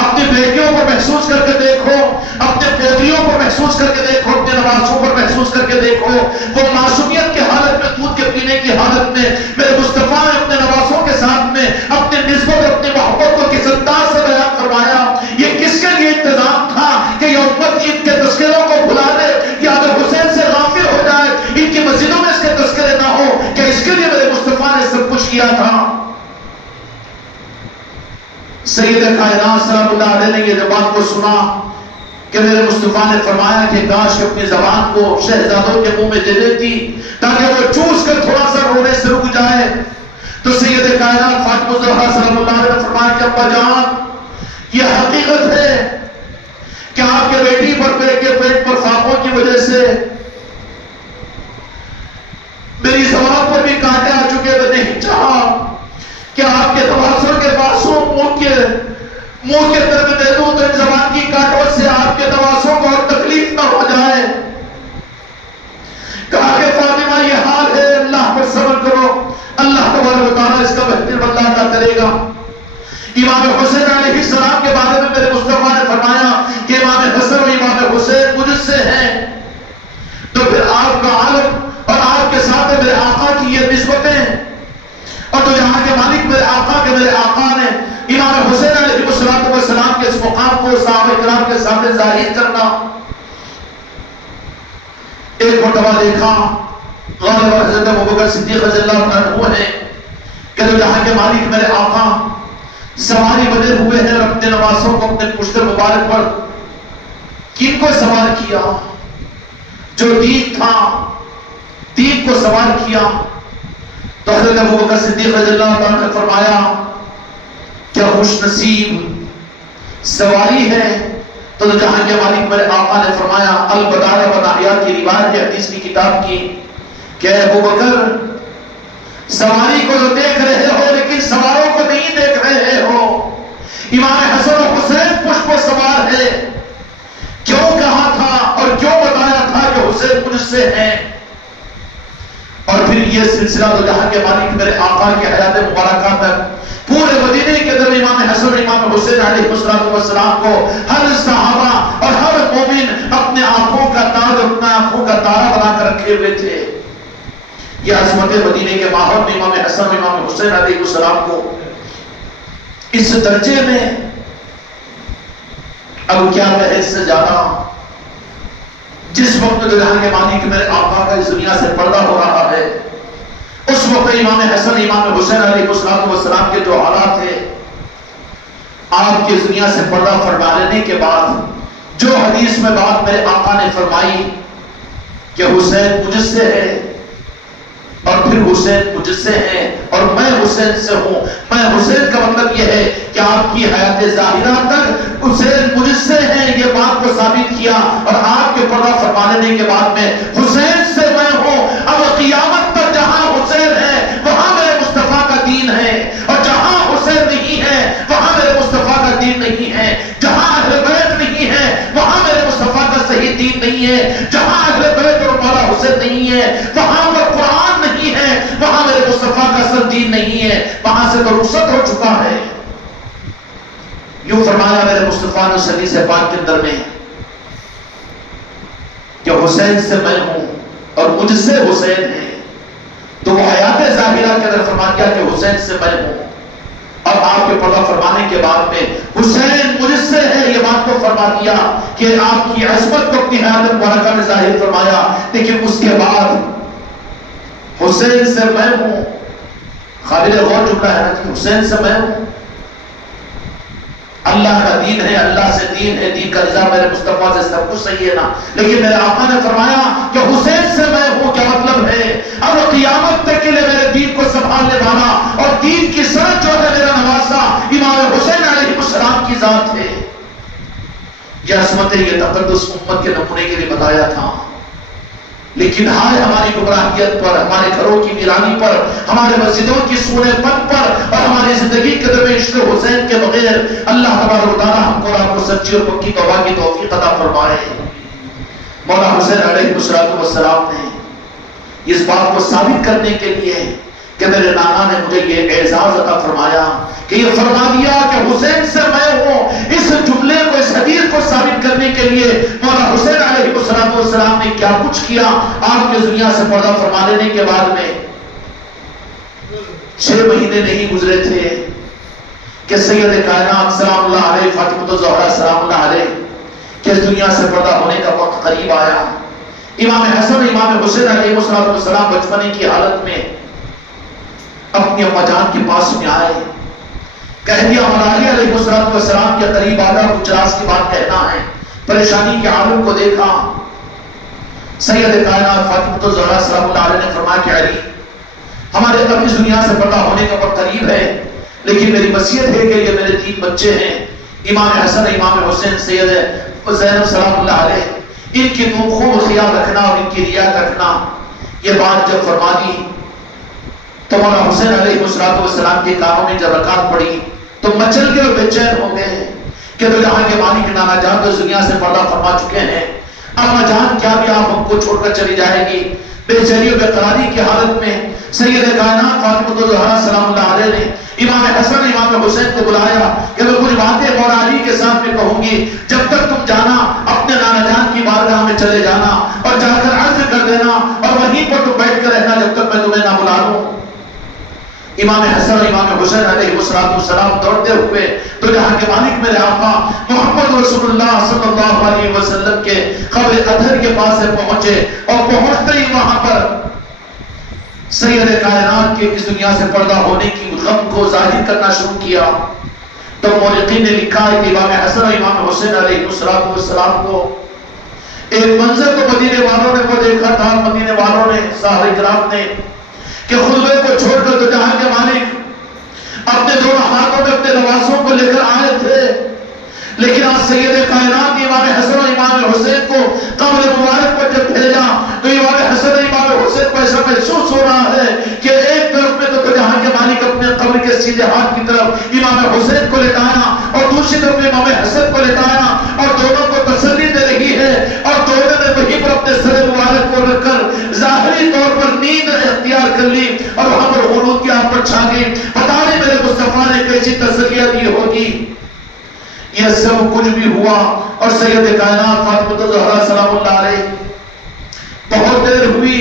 اپنی بیٹیوں پر محسوس کر کے دیکھو، اپنے پوتریوں پر محسوس کر کے دیکھو، اپنے نواسوں پر محسوس کر کے دیکھو، وہ معصومیت کی حالت میں دودھ کے پینے کی حالت میں میرے مصطفیٰ نے اپنے نواسوں کے ساتھ میں اپنے نسبت اپنی محبت کو کس انداز سے بیان فرمایا۔ یہ کس کے لیے انتظام تھا کہ یہ امت ان کے تذکروں کو بھلا دے یا اگر حسین سے غافل ہو جائے، ان کی مسجدوں میں اس کے تذکرے نہ ہو، کہ اس کے لیے میرے مصطفیٰ نے سب کچھ کیا تھا۔ سید کائنات سلام اللہ علیہ نے یہ بات کو سنا کہ میرے مصطفیٰ نے فرمایا کہ کاش اپنی زبان کو شہزادوں کے منہ میں دے دیتی تاکہ وہ چوس کر تھوڑا سا رونے سے رک جائے۔ تو سید کائنات فاطمہ الزہرا سلام اللہ علیہ نے فرمایا کہ ابا جان یہ حقیقت ہے کہ آپ کے بیٹی پر پیٹ پر فاقوں کی وجہ سے میری زبان پر بھی کانٹے آ چکے، میں نہیں چاہا کہ آپ کے نواسوں کے معصوم منہ کے اندر میں دے دوں تو ان زبان کی کانٹوں سے آپ کے نواسوں کو اور تکلیف نہ ہو جائے۔ کہا کہ فاطمہ یہ حال ہے، اللہ پر صبر کرو، اللہ تبارک و تعالیٰ اس کا بہتر بدلہ عطا کرے گا۔ امام حسین علیہ السلام کے بارے میں میرے مصطفیٰ نے فرمایا کہ امام حسن و امام حسین مجھ سے ہیں، تو پھر آپ کا عالم اور آپ کے ساتھ میرے آقا کی یہ نسبتیں، اور تو یہاں کے مالک میرے آقا نے امام حسین علیہ السلام کے اس مقام کو صحابہ کرام کے سامنے ظاہر کرنا۔ ایک مرتبہ دیکھا غالب حضرت ابوبکر صدیق رضی اللہ عنہ ہے کہ تو جہاں کے مالک میرے آقا سواری بنے ہوئے ہیں اور اپنے نواسوں کو اپنے پشت مبارک پر کن کو سوار کیا؟ جو دین تھا، دین کو سوار کیا۔ تو حضرت ابوبکر صدیق رضی اللہ عنہ نے فرمایا کیا خوش نصیب سواری ہے۔ تو جہاں کے مالک میرے آقا نے فرمایا البدایہ والنہایات کی روایت ہے حدیث کی کتاب کی کہ ابوبکر سواری کو تو دیکھ رہے ہو لیکن سواروں کو نہیں دیکھ رہے ہو۔ امام حسن و حسین پشت پر سوار ہے، کیوں کہا تھا اور کیوں بتایا تھا کہ حسین مجھ سے ہیں؟ اور پھر یہ سلسلہ تو جہاں کے مالک میرے آقا کی حیات مبارکہ تک پورے مدینے کے اندر امام حسن امام حسین علیہ السلام کو ہر صحابہ اور ہر مومن اپنے آنکھوں کا تاج اور اپنے آنکھوں کا تارا بنا کر رکھے ہوئے تھے۔ یہ عظمت مدینے کے ماحول میں امام حسن امام حسین علیہ السلام کو اس درجے میں اب کیا کہے اس سے زیادہ جس وقت جو جہاں کے مالک میرے آقا کا اس دنیا سے پردہ ہو رہا ہے، اس وقت امام حسن امام حسین علیہ السلام کے جو حالات تھے، آپ کی دنیا سے پردہ فرما لینے کے بعد جو حدیث میں بات میرے آقا نے فرمائی کہ حسین مجھ سے ہے اور پھر حسین مجھ سے ہے اور میں حسین سے ہوں، میں حسین کا مطلب یہ ہے کہ آپ کی حیات ظاہرہ تک حسین مجھ سے ہے، یہ بات کو ثابت کیا، اور آپ کے پردہ فرما لینے کے بعد میں حسین سے میں ہوں۔ اب قیامت تک جہاں حسین ہے وہاں میرے مصطفیٰ کا دین ہے، اور جہاں حسین نہیں ہے وہاں میرے مصطفیٰ کا دین نہیں ہے، جہاں اہل بیت نہیں ہے وہاں میرے مصطفیٰ کا صحیح دین نہیں ہے، جہاں اہل بیت اور مولا حسین نہیں ہے وہاں پر قرآن نہیں ہے، وہاں میرے مصطفیٰ کا اصل دین نہیں ہے، وہاں سے تو رخصت ہو چکا ہے۔ یوں فرمایا میرے مصطفیٰ نے حدیث پاک کے اندر میں کہ حسین سے میں ہوں اور مجھ سے حسین ہے، تو وہ حیات ظاہرہ کے اندر فرما دیا کہ حسین سے میں ہوں، اب آپ کے پردہ فرمانے کے بعد میں حسین مجھ سے ہے یہ بات کو فرما دیا کہ آپ کی عصمت کو اپنی حیات مبارکہ میں ظاہر فرمایا، لیکن اس کے بعد حسین سے میں ہوں، قابل غور جملہ ہے نا کہ حسین سے میں ہوں، اللہ کا دین ہے، اللہ سے دین ہے، دین کا نظام میرے مصطفیٰ سے سب کچھ صحیح ہے نا، لیکن میرے آقا نے فرمایا کہ حسین سے میں ہوں، کیا مطلب ہے؟ اب وہ قیامت تک کے لیے میرے دین کو سنبھالنے والا اور دین کی سرحد جو ہے میرا نواسا امام حسین علیہ السلام کی ذات ہے۔ یہ عصمت یہ تقدس امت کے نمونے کے لیے بتایا تھا، لیکن ہائے ہماری گمراہیت پر، ہمارے گھروں کی ویرانی پر، ہمارے مسجدوں کی سونے پن پر، اور ہماری زندگی کے درمیان عشق حسین کے بغیر اللہ تبارک و تعالی ہم کو آپ کو سچی اور پکی توبہ کی توفیق عطا فرمائے۔ مولا حسین علیہ السلام نے اس بات کو ثابت کرنے کے لیے کہ میرے نانا نے مجھے یہ اعزاز عطا فرمایا کہ یہ فرما دیا کہ حسین سے میں ہوں، اس جملے کو، اس حدیث کو ثابت کرنے کے لیے مولا حسین علیہ السلام نے کیا کچھ کیا۔ آپ کے دنیا سے پردہ فرما لینے کے بعد میں 6 مہینے نہیں گزرے تھے کہ سید کائنات سلام اللہ علیہ فاطمہ الزہرا سلام اللہ علیہ کہ اس دنیا سے پردہ ہونے کا وقت قریب آیا۔ امام حسن امام حسین علیہ السلام بچپنے کی حالت میں اپنی اماں جان کے پاس میں آئے، کہہ دیا مولا علی علیہ السلام کے قریب آگا کچھ راز کی بات کہنا ہے، پریشانی کے عالم کو دیکھا۔ سید کائنات فاطمہ الزہرا سلام اللہ علیہ نے فرمایا کہ علی ہمارے اب اس دنیا سے پردہ ہونے کا وقت قریب ہے، لیکن میری وصیت ہے کہ یہ میرے 3 بچے ہیں، امام حسن امام حسین سید زینب سلام اللہ علیہ، ان کی تم خوب خیال رکھنا اور ان کی رعایت رکھنا۔ یہ بات جب فرما دی تو مولا حسین علیہ السلام کے کانوں میں جب رکعت پڑی تو مچل کے اور بے چین ہو گئے کہ تو جہاں کے مالک نانا جان تو اس دنیا سے پردہ فرما چکے ہیں، اماں جان کیا بھی آپ ہم کو چھوڑ کر چلی جائے گی۔ بے چینی و بے قراری کی حالت میں سید کائنات فاطمہ الزہرا سلام اللہ علیہ نے امام حسن امام حسین کو بلایا کہ میں کچھ باتیں مولا علی کے ساتھ میں کہوں گی، جب تک تم جانا اپنے نانا جان کی بارگاہ میں چلے جانا اور جا کر عرض کر دینا اور وہیں پر تم بیٹھ کر رہنا جب تک میں تمہیں نہ بلا لوں۔ امام حسن اور امام حسین علیہ السلام دوڑتے ہوئے تو جہاں کے مالک میرے آقا محمد رسول اللہ صلی اللہ علیہ وسلم کے قبر اطہر کے پاس سے پہنچے، اور پہنچتے ہی وہاں پر سید کائنات کے اس دنیا سے پردہ ہونے کی غم کو ظاہر کرنا شروع کیا۔ تو مورخین نے لکھا ہے کہ امام حسن اور امام حسین علیہ السلام کو ایک منظر تو مدینے والوں نے وہ دیکھا تھا، مدینے والوں نے صحابہ کرام نے کہ خطبے کو چھوڑ کر تو جہاں کے مالک اپنے 2 ہاتھوں میں اپنے نواسوں کو لے کر آئے تھے، لیکن آج سید کائنات امام حسن اور امام حسین کو قبر مبارک پر جب بھیجا تو امام حسن اور امام حسین کو ایسا محسوس ہو رہا ہے کہ ایک طرف میں تو جہاں کے مالک اپنے قبر کے سیدھے ہاتھ کی طرف امام حسین کو لٹایا اور دوسری طرف امام حسن کو لٹایا اور دونوں کو تسلی دے رہی ہے، اور دونوں نے وہیں پر اپنے سر مبارک کو رکھ کر ظاہری طور پر نیند اختیار کر لی اور وہاں پر غنود کی آپ پر چھا گئی۔ پتہ نہیں میرے مصطفیٰ نے کیسی تسلیہ دی ہوگی۔ یہ سب کچھ بھی ہوا اور سید کائنات فاطمہ الزہرا سلام اللہ علیہ بہت دیر ہوئی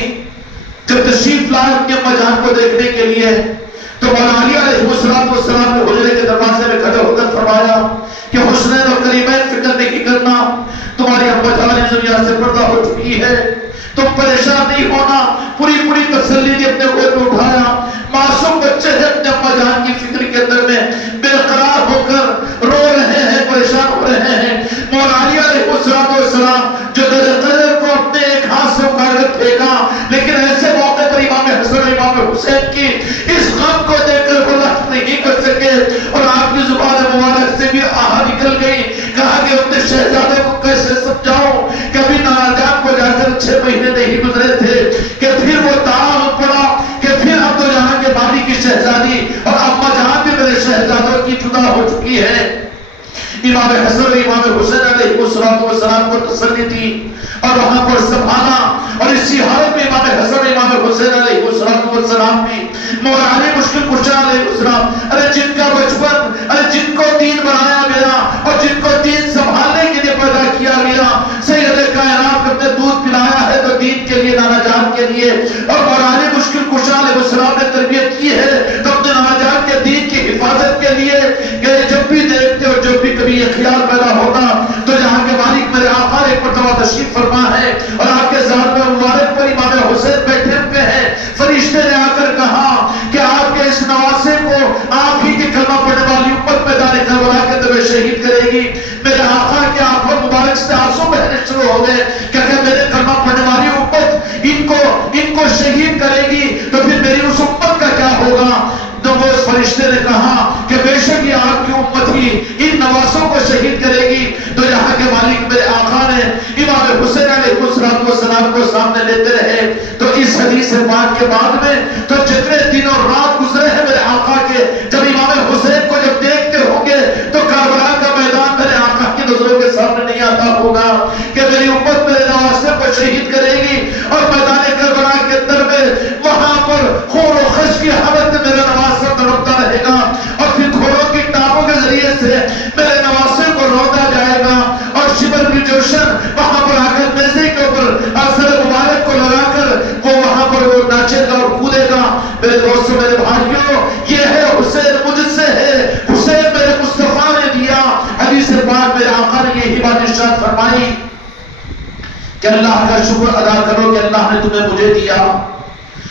جب تشریف لائے اپنی اماں جان کو دیکھنے کے لیے تو مولا علی علیہ السلام نے حجرے کے دروازے میں کھڑے ہو کر فرمایا کہ حسنین اور کریمین فکر نہیں کرنا، تمہاری اماں جان دنیا سے پردہ ہو چکی ہے. تم پریشان نہیں ہونا. پوری پوری تسلی نے اپنے گود میں اٹھایا. معصوم بچے ہیں اپنے اما جان کی فکر کے اندر میں بے قرار ہو کر رو رہے ہیں, پریشان ہو رہے ہیں. مولا علی علیہ السلام جو در قدر کو اپنے ایک ہاتھ سے اکھاڑ کر پھینکا, لیکن ایسے موقع پر امام حسن امام حسین کی اس غم کو دیکھ کر وہ لفظ نہیں کر سکے, اور آپ کی زبان مبارک سے بھی آہا نکل گئی. کہا کہ اپنے شہزادے کو کیسے سمجھاؤں, کبھی نانا جان کو جا کر 6 مہینے نہیں گزرے تھے کہ پھر وہ تاؤ پڑا کہ پھر اب تو جہاں کے بانی کی شہزادی اور اما جہاں بھی میرے شہزادوں کی جدا ہو چکی ہے. امام حسن اور امام حسین علیہ السلام کو تسلی دی اور وہاں پر سنبھالا, اور اسی حالت میں امام حسن امام حسین علیہ السلام بھی مولا علی مشکل کشا علیہ السلام, ارے جن کا بچپن, ارے جن کو دین بنایا گیا اور جن کو دین سنبھالنے کے لیے پیدا کیا گیا, سید کائنات اپنے دودھ پلایا ہے تو دین کے لیے, نانا جان کے لیے, اور مولا علی مشکل کشا علیہ السلام نے تربیت کی ہے تو اپنے نانا جان کے دین کی حفاظت کے لیے کہ جب بھی دیکھتے اور جب بھی کبھی یہ خیال پیدا ہوتا تو جہاں کے مالک میرے آقا ایک مرتبہ تشریف فرما ہے اور آپ کے ذات میں مبارک پر امام حسین بیٹھے ہوئے ہیں, فرشتے نے آ کر کہا کہ آپ کے اس نواسے کو آپ ہی کی کلمہ پڑھنے والی امت میدان کربلا کے اندر شہید کرے گی. میرے آقا کے آنکھوں مبارک سے آنسو بہنے شروع ہو گئے کہ اگر میرے کلمہ پڑھنے والی امت ان کو شہید کرے گی تو پھر میری اس امت کا کیا ہوگا. تو وہ اس فرشتے نے کہا کہ بے شک یہ آپ کی امت ہی ان نواسوں کو شہید کرے گی. تو یہاں کے مالک میرے آقا نے امام حسین علیہ السلام کو سامنے لیتے رہے. تو اس حدیث پاک کے بعد میں تو جتنے دن اور رات گزرے ہیں میرے آقا کے, جب امام حسین کو جب دیکھتے ہوں گے تو کربلا کا میدان میرے آقا کی نظروں کے سامنے نہیں آتا ہوگا کہ میری امت میرے نواسے کو شہید کرے گی, اور میدان کربلا کے اندر میں وہاں پر خون و خش کی حالت میں میرا نواسا تڑپتا رہے گا, اور پھر گھوڑوں کی ٹانگوں کے ذریعے سے میرے نواسے کو رودا جائے گا, اور شبر کی جوشن وہاں پر آ کر نیزے کے اوپر اثر مبارک کو لگا کر وہ وہاں پر وہ ناچے گا اور کودے گا. میرے دوستوں, میرے بھائیوں, یہ ہے حسین مجھ سے ہے, حسین میرے مصطفیٰ نے دیا. حدیث پاک میرے آقا نے یہی بات ارشاد فرمائی کہ اللہ کا شکر ادا کرو کہ اللہ نے تمہیں مجھے دیا,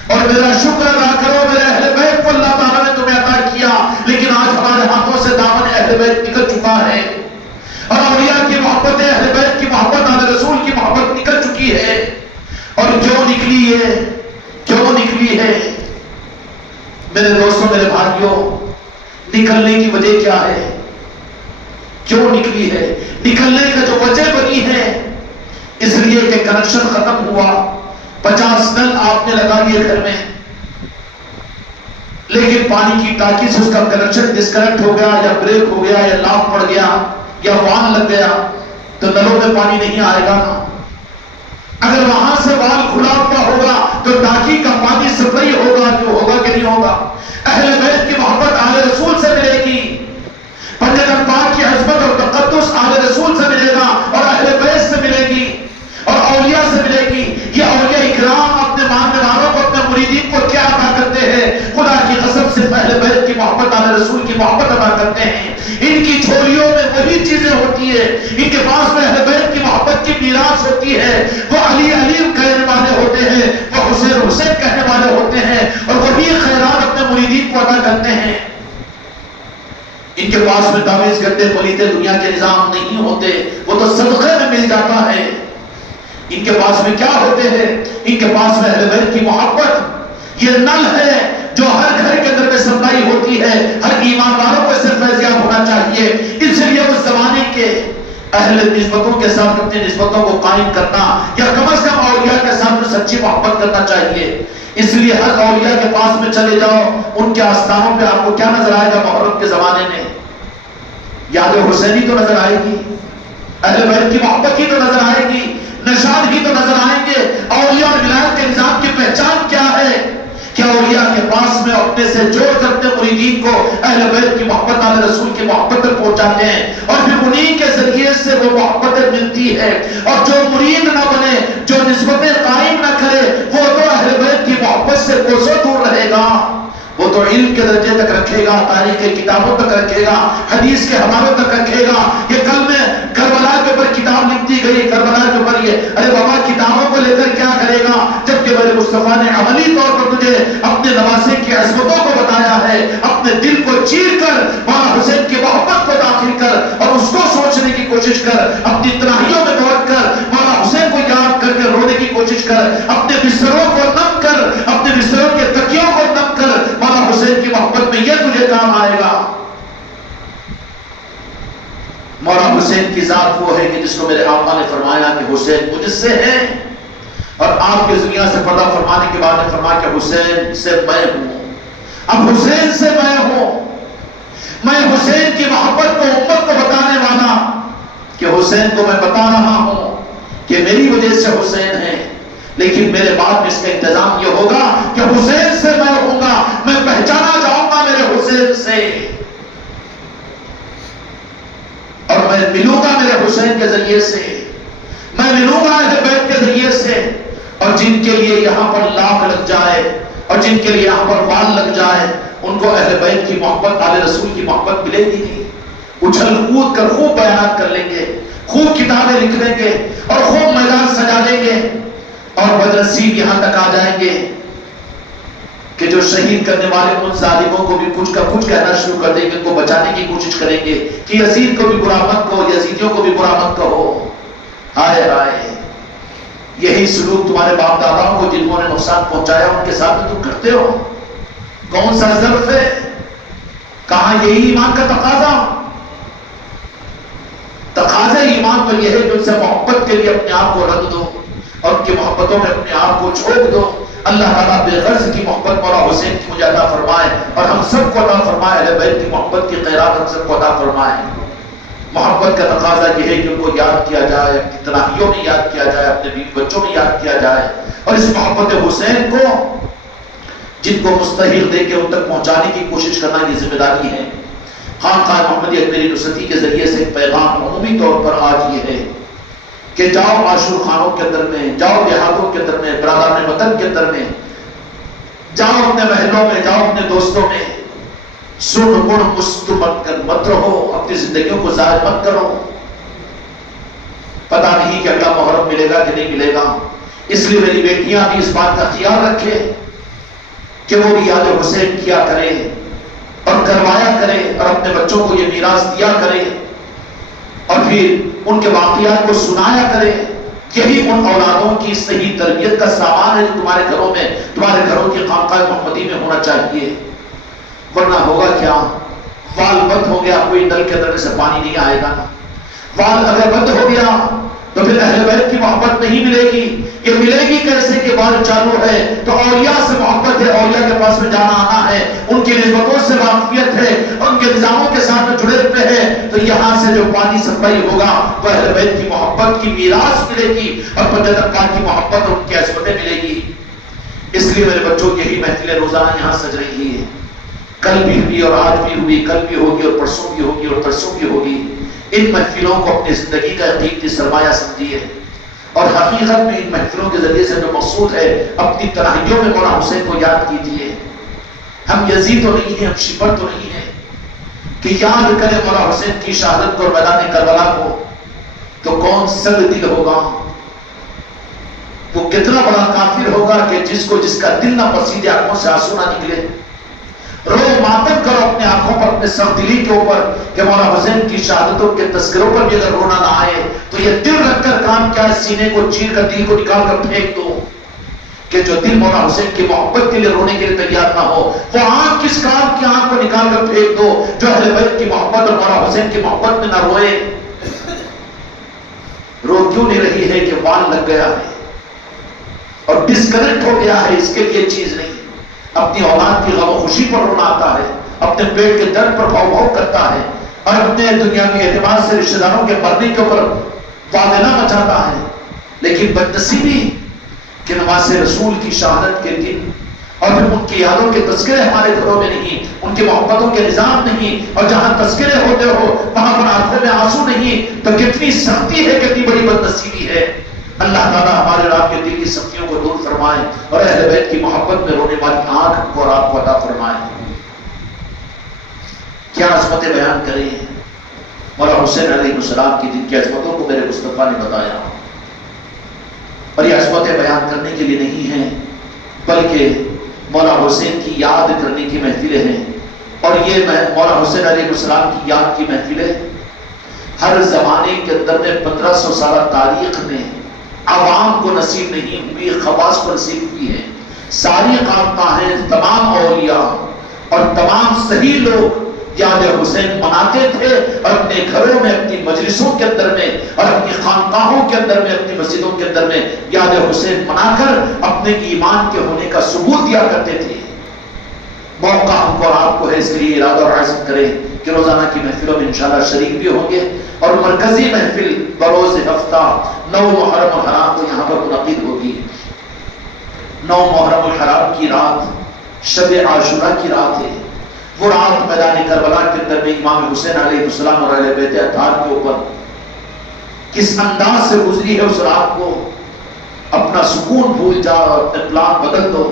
اور میرا شکر ادا کرو میرے اہل بیت کو اللہ تعالیٰ نے تمہیں عطا کیا. لیکن آج ہمارے ہاتھوں سے دامن اہل بیت نکل چکا ہے, اور اولیاء کی محبت, اہل بیت کی محبت, آل رسول کی محبت نکل چکی ہے. اور کیوں نکلی ہے, کیوں نکلی ہے میرے دوستوں, میرے بھائیوں, نکلنے کی وجہ کیا ہے, کیوں نکلی ہے؟ نکلنے کا جو وجہ بنی ہے اس لیے کہ کنیکشن ختم ہوا. 50 نل آپ نے لگا لیے گھر میں, لیکن پانی کی ٹانکی سے اس کا کنیکشن ڈسکنیکٹ ہو گیا, یا بریک ہو گیا, یا لاک پڑ گیا, یا وال لگ گیا, تو نلوں میں پانی نہیں آئے گا. اگر وہاں سے وال کھلا ہوا ہوگا تو ٹانکی کا پانی سپلائی ہوگا, جو ہوگا کہ نہیں ہوگا. اہل بیت کی محبت آل رسول سے ملے گی, پنجتن پاک کی عظمت اور تقدس آل رسول سے ملے گا, اور اہل بیت سے ملے گی, اور اولیاء سے ملے گی. یہ اولیاء اکرام اپنے ماننے والوں کو, اپنے مریدین کو کیا عطا کرتے ہیں؟ خدا کی قسم سے اہل بیت کی محبت, آل رسول کی محبت عطا کرتے ہیں. ان کی جھولیوں میں وہی چیزیں ہوتی ہے, ان کے پاس میں اہل بیت کی محبت کی میراث ہوتی ہے. وہ علی علی کہنے والے ہوتے ہیں, وہ حسین حسین کہنے والے ہوتے ہیں, اور وہی خیرات اپنے مریدین کو عطا کرتے ہیں. ان کے پاس میں تعویذ گڈے پلیتے دنیا کے نظام نہیں ہوتے, وہ تو صدقے میں مل جاتا ہے. ان کے پاس میں کیا ہوتے ہیں؟ ان کے پاس میں اہل بیت کی محبت یہ نل ہے جو ہر گھر کے اندر میں سپلائی ہوتی ہے. ہر ایمان والوں کو صرف فیضیاب ہونا چاہیے. اس لیے اس زمانے کے اہل نسبتوں کے ساتھ اپنی نسبتوں کو قائم کرنا, یا کم از کم اولیاء کے ساتھ سچی محبت کرنا چاہیے. اس لیے ہر اولیاء کے پاس میں چلے جاؤ, ان کے آستانوں پہ آپ کو کیا نظر آئے گا؟ محرم کے زمانے میں یاد حسینی تو نظر آئے گی, اہل بیت کی محبت ہی تو نظر آئے گی, نشان ہی تو نظر آئیں گے. اولیاء اور ولایت کے نظام کی پہچان کیا ہے؟ کہ اولیاء کے پاس میں اپنے سے جوڑ کرتے مریدین کو اہل بیت کی محبت, آل رسول کی محبت تک پہنچاتے ہیں, اور پھر انہی کے ذریعے سے وہ محبتیں ملتی ہے. اور جو مرید نہ بنے, جو نسبتیں قائم نہ کرے, وہ تو اہل بیت کی محبت سے کوسوں دور رہے گا. وہ تو علم کے درجے تک رکھے گا, تاریخ کے کتابوں تک رکھے گا, حدیث کے حوالوں تک رکھے گا. یہ کل میں کربلا کے اوپر کتاب لکھ دی گئی, کربلا کے اوپر یہ چیر کر مولا حسین کی محبت کو داخل کر اور اس کو سوچنے کی کوشش کر، اپنی تنہائیوں میں بیٹھ کر مولا حسین کو یاد کر کے رونے کی کوشش کر، اپنے بستروں کو نم کر، اپنے بستروں کے تکیوں کو نم کر مولا حسین کی محبت میں، یہ تجھے کام آئے گا۔ مولا حسین کی ذات وہ ہے کہ جس کو میرے آقا نے فرمایا کہ حسین مجھ سے ہے، اور آپ کے دنیا سے پردہ فرمانے کے بعد نے فرمایا کہ حسین سے میں ہوں، اب حسین سے میں ہوں، میں حسین کی محبت کو امت کو بتانے والا، کہ حسین کو میں بتا رہا ہوں کہ میری وجہ سے حسین ہے، لیکن میرے بعد میں اس کا انتظام یہ ہوگا کہ حسین سے میں ہوں گا، میں پہچانا جاؤں گا میرے حسین سے، اور میں ملوں گا میرے حسین کے ذریعے سے، میں ملوں گا اہل بیت کے ذریعے سے، اور جن کے لیے یہاں پر لاکھ لگ جائے اور جن کے لیے یہاں پر وال لگ جائے، ان کو اہل بیت کی محبت، آل رسول کی محبت ملے گی نہیں۔ اچھل کود کر خوب بیانات کر لیں گے، خوب کتابیں لکھ لیں گے اور خوب میدان سجا لیں گے، اور بدنصیب یہاں تک آ جائیں گے کہ جو شہید کرنے والے ان ظالموں کو بھی کچھ کا کچھ کہنا شروع کر دیں گے، ان کو بچانے کی کوشش کریں گے کہ یزید کو بھی برا مت کہو، یزیدیوں کو بھی برا مت کہو۔ ہائے ہائے، یہی سلوک تمہارے باپ داداؤں کو جنہوں نے نقصان پہنچایا ان کے ساتھ تم کرتے ہو۔ کون سا ظرف ہے؟ کہاں یہی ایمان کا تقاضا؟ تقاضا ایمان تو یہ ہے کہ ان سے محبت کے لیے اپنے آپ کو رکھ دو اور ان کی محبتوں میں اپنے آپ کو چھوڑ دو۔ اللہ تعالیٰ بے غرض کی محبت مولا حسین کی مجھے عطا فرمائے، اور ہم سب کو عطا فرمائے، اہل بیت کی محبت کی خیرات ہم سب کو عطا فرمائے۔ محبت کا تقاضا یہ ہے کہ ان کو یاد کیا جائے، اپنی تنہائیوں میں یاد کیا جائے، اپنے بیوی بچوں میں یاد کیا جائے، اور اس محبت حسین کو جن کو مستحق دے کے ان تک پہنچانے کی کوشش کرنا یہ ذمہ داری ہے۔ خانقاہ محمدی اجمیری نصرتی کے ذریعے سے ایک پیغام عمومی طور پر آج یہ ہے کہ جاؤ عاشور خانوں کے اندر میں، جاؤ دیہاتوں کے اندر میں، برادران وطن کے اندر میں، جاؤ اپنے محلوں میں، جاؤ اپنے دوستوں میں، سن گن مست مت رہو، اپنی زندگیوں کو ضائع مت کرو۔ پتہ نہیں کہ اگلا محرم ملے گا کہ نہیں ملے گا، اس لیے میری بیٹیاں بھی اس بات کا خیال رکھے کہ وہ بھی یاد حسین کیا کرے اور کروایا کرے، اور اپنے بچوں کو یہ میراث دیا کرے، اور پھر ان کے واقعات کو سنایا کرے۔ یہی ان اولادوں کی صحیح تربیت کا سامان ہے جو تمہارے گھروں میں، تمہارے گھروں کی خانقاہ محمدی میں ہونا چاہیے۔ ورنہ ہوگا کیا؟ وال بند ہو گیا، کوئی نل کے اندر سے پانی نہیں آئے گا۔ وال اگر بند ہو گیا تو پھر اہل بیت کی محبت نہیں ملے گی۔ یہ ملے گی کیسے کہ وال چالو ہے تو اولیاء سے محبت ہے، اولیاء کے پاس میں جانا آنا ہے، ان کی نسبتوں سے واقفیت ہے، ان کے نظاموں کے ساتھ میں جڑے ہوئے ہیں، تو یہاں سے جو پانی سپلائی ہوگا وہ اہل بیت کی محبت کی میراث ملے گی، اور پنجاب پاک کی محبت اور ان کی عظمتیں ملے گی۔ اس لیے میرے بچوں یہی محفلیں روزانہ یہاں سج رہی ہے، کل بھی ہوئی اور آج بھی ہوئی، کل بھی ہوگی اور پرسوں بھی ہوگی اور پرسوں بھی ہوگی۔ ان محفلوں کو اپنی زندگی کا قیمتی سرمایہ سمجھیے، اور حقیقت میں ان محفلوں کے ذریعے سے جو مقصود ہے اپنی تنہائیوں میں مولا حسین کو یاد کیجیے۔ ہم یزید تو نہیں ہیں، ہم شپر تو نہیں ہیں کہ یاد کریں مولا حسین کی شہادت کو اور میدان کربلا کو، تو کون سنگ دل ہوگا، وہ کتنا بڑا کافر ہوگا کہ جس کا دل نہ پسیدے، آنکھوں سے آنسو نہ نکلے۔ رو ماتم کرو اپنے آنکھوں پر، اپنے سخت دلی کے اوپر کہ مولا حسین کی شہادتوں کے تذکروں پر بھی اگر رونا نہ آئے تو یہ دل رکھ کر کام کیا ہے، سینے کو چیر کر دل کو نکال کر پھینک دو، کہ جو دل مولا حسین کی محبت کے لیے رونے کے لیے تیار نہ ہو، وہ آنکھ کس کام کی آنکھ کو نکال کر پھینک دو جو اہل بیت کی محبت اور مولا حسین کی محبت میں نہ روئے۔ رو کیوں نہیں رہی ہے کہ وال لگ گیا ہے اور ڈسکنیکٹ ہو گیا ہے، اس کے لیے چیز نہیں، اپنی اولاد کی غم و خوشی پر رونا آتا ہے، اپنے پیٹ کے درد پر بھاؤ بھاؤ کرتا ہے، اور اپنے دنیاوی اعتبار سے رشتہ داروں کے مرنے کے اوپر واویلا مچاتا ہے۔ لیکن بدنصیبی کہ نماز رسول کی شہادت کے دن اور پھر ان کی یادوں کے تذکرے ہمارے گھروں میں نہیں، ان کی محبتوں کے نظام نہیں، اور جہاں تذکرے ہوتے ہو وہاں پر آنکھوں میں آنسو نہیں، تو کتنی سختی ہے، کتنی بڑی بدنصیبی ہے۔ اللہ تعالیٰ ہمارے اور آپ کے دل کی سختیوں کو دور فرمائے اور اہل بیت کی محبت میں رونے والی آنکھ کو اور آپ کو عطا فرمائے۔ کیا عظمتیں بیان کریں مولا حسین علیہ السلام کی، جن کی عظمتوں کو میرے مصطفیٰ نے بتایا، اور یہ عظمتیں بیان کرنے کے لیے نہیں ہیں بلکہ مولا حسین کی یاد کرنے کی محفلیں ہیں۔ اور یہ مولا حسین علیہ السلام کی یاد کی محفلیں ہر زمانے کے اندر میں 1500 سالہ تاریخ میں عوام کو نصیب نہیں ہوئی، خواص کو نصیب ہوئی ہے۔ ساری خانقاہیں، تمام اولیاء اور تمام صحیح لوگ یاد حسین مناتے تھے، اور اپنے گھروں میں، اپنی مجلسوں کے اندر میں، اور اپنی خانقاہوں کے اندر میں، اپنی مسجدوں کے اندر میں یاد حسین منا کر اپنے ایمان کے ہونے کا ثبوت دیا کرتے تھے۔ موقع ہم کو اور آپ کو ہے، اس کے لیے ارادہ اور عزم کریں کہ روزانہ کی محفلوں میں انشاءاللہ شریک بھی ہوں گے، اور مرکزی محفل بروز ہفتہ 9 محرم الحرام کو یہاں پر منعقد ہوگی۔ 9 محرم الحرام کی رات شب عاشوراء کی رات ہے۔ وہ رات میدان کربلا کے اندر میں امام حسین علیہ السلام اور اہل بیت اطہار کے اوپر کس انداز سے گزری ہے، اس رات کو اپنا سکون بھول جاؤ، اپنے پلان بدل دو،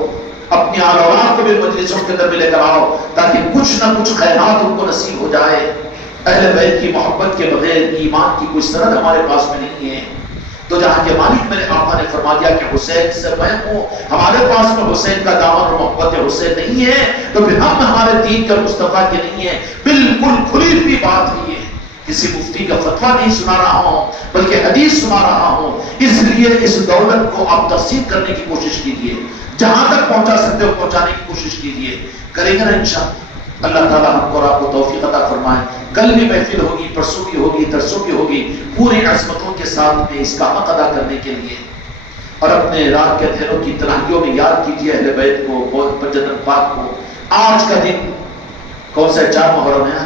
اپنی آل اولاد کو بھی مجلسوں کے اندر میں لے کر آؤ، تاکہ کچھ نہ کچھ خیرات ان کو نصیب ہو جائے۔ اہل بیت کی محبت کے بغیر ایمان کی کوئی سند ہمارے پاس میں نہیں ہے۔ تو جہاں کے مالک میرے آقا نے فرما دیا کہ حسین سے میں ہوں، ہمارے پاس میں حسین کا دامن اور محبت حسین نہیں ہے، تو پھر ہم ہمارے دین کا مصطفیٰ کے نہیں ہے۔ بالکل کھلی ہوئی بات ہے، یہ کسی مفتی کا فتویٰ نہیں سنا رہا ہوں، بلکہ حدیث سنا رہا ہوں۔ اس لیے اس دولت کو آپ تقسیم کرنے کی کوشش کیجیے، جہاں تک پہنچا سکتے ہو پہنچانے کی کوشش کیجیے، کریں گے نا انشاءاللہ۔ اللہ تعالیٰ ہم کو اور آپ کو توفیق عطا فرمائے۔ کل بھی محفل ہوگی، پرسوں بھی ہوگی، ترسوں بھی ہوگی، پوری عظمتوں کے ساتھ میں اس کا حق ادا کرنے کے لیے، اور اپنے رات کے اندھیروں کی تنہائیوں میں یاد کیجیے اہل بیت کو، جنت پاک کو۔ آج کا دن کون سا ہے؟ 4 محرم ہے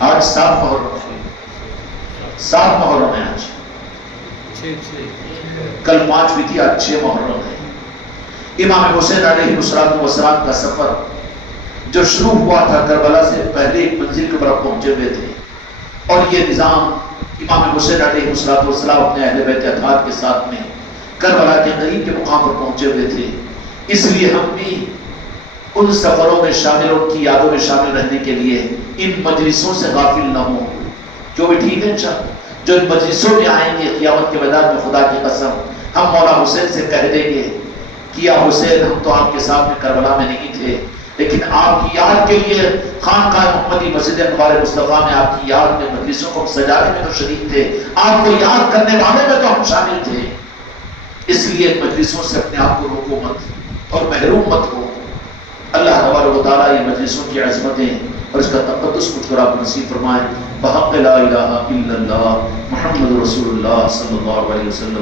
آج 7 محرم ہے، 7 محرم ہے آج، کل 5 بھی تھی، آج 6 محرم ہے۔ امام حسین علیہ السلام کا سفر جو شروع ہوا تھا کربلا سے پہلے ایک منزل کے اوپر پہنچے ہوئے تھے، اور یہ نظام امام حسین علیہ السلام اپنے اہل بیت اطہار کے ساتھ میں کربلا کے قریب کے مقام پر پہنچے ہوئے تھے۔ اس لیے ہم بھی ان سفروں میں شامل، ان کی یادوں میں شامل رہنے کے لیے ان مجلسوں سے غافل نہ ہوں، جو بھی ٹھیک ہے انشاءاللہ۔ جو ان مجلسوں میں آئیں گے قیامت کے میدان میں، خدا کی قسم ہم مولا حسین سے کہہ دیں گے کہ یا حسین، ہم تو آپ کے ساتھ میں کربلا میں نہیں تھے، لیکن آپ کی یاد کے لیے خانقاہ محمدی مسجد انوار مصطفیٰ میں آپ کی یاد میں مجلسوں کو سجانے میں تو شریک تھے، آپ کو یاد کرنے والے میں تو ہم شامل تھے۔ اس لیے مجلسوں سے اپنے آپ کو روکو مت اور محروم مت ہو۔ اللہ تبارک و تعالیٰ یہ مجلسوں کی عظمتیں اور اس کا تقدس مجھ کو آپ نصیب فرمائے، بحق لا الہ الا اللہ محمد رسول اللہ صلی اللہ علیہ وسلم۔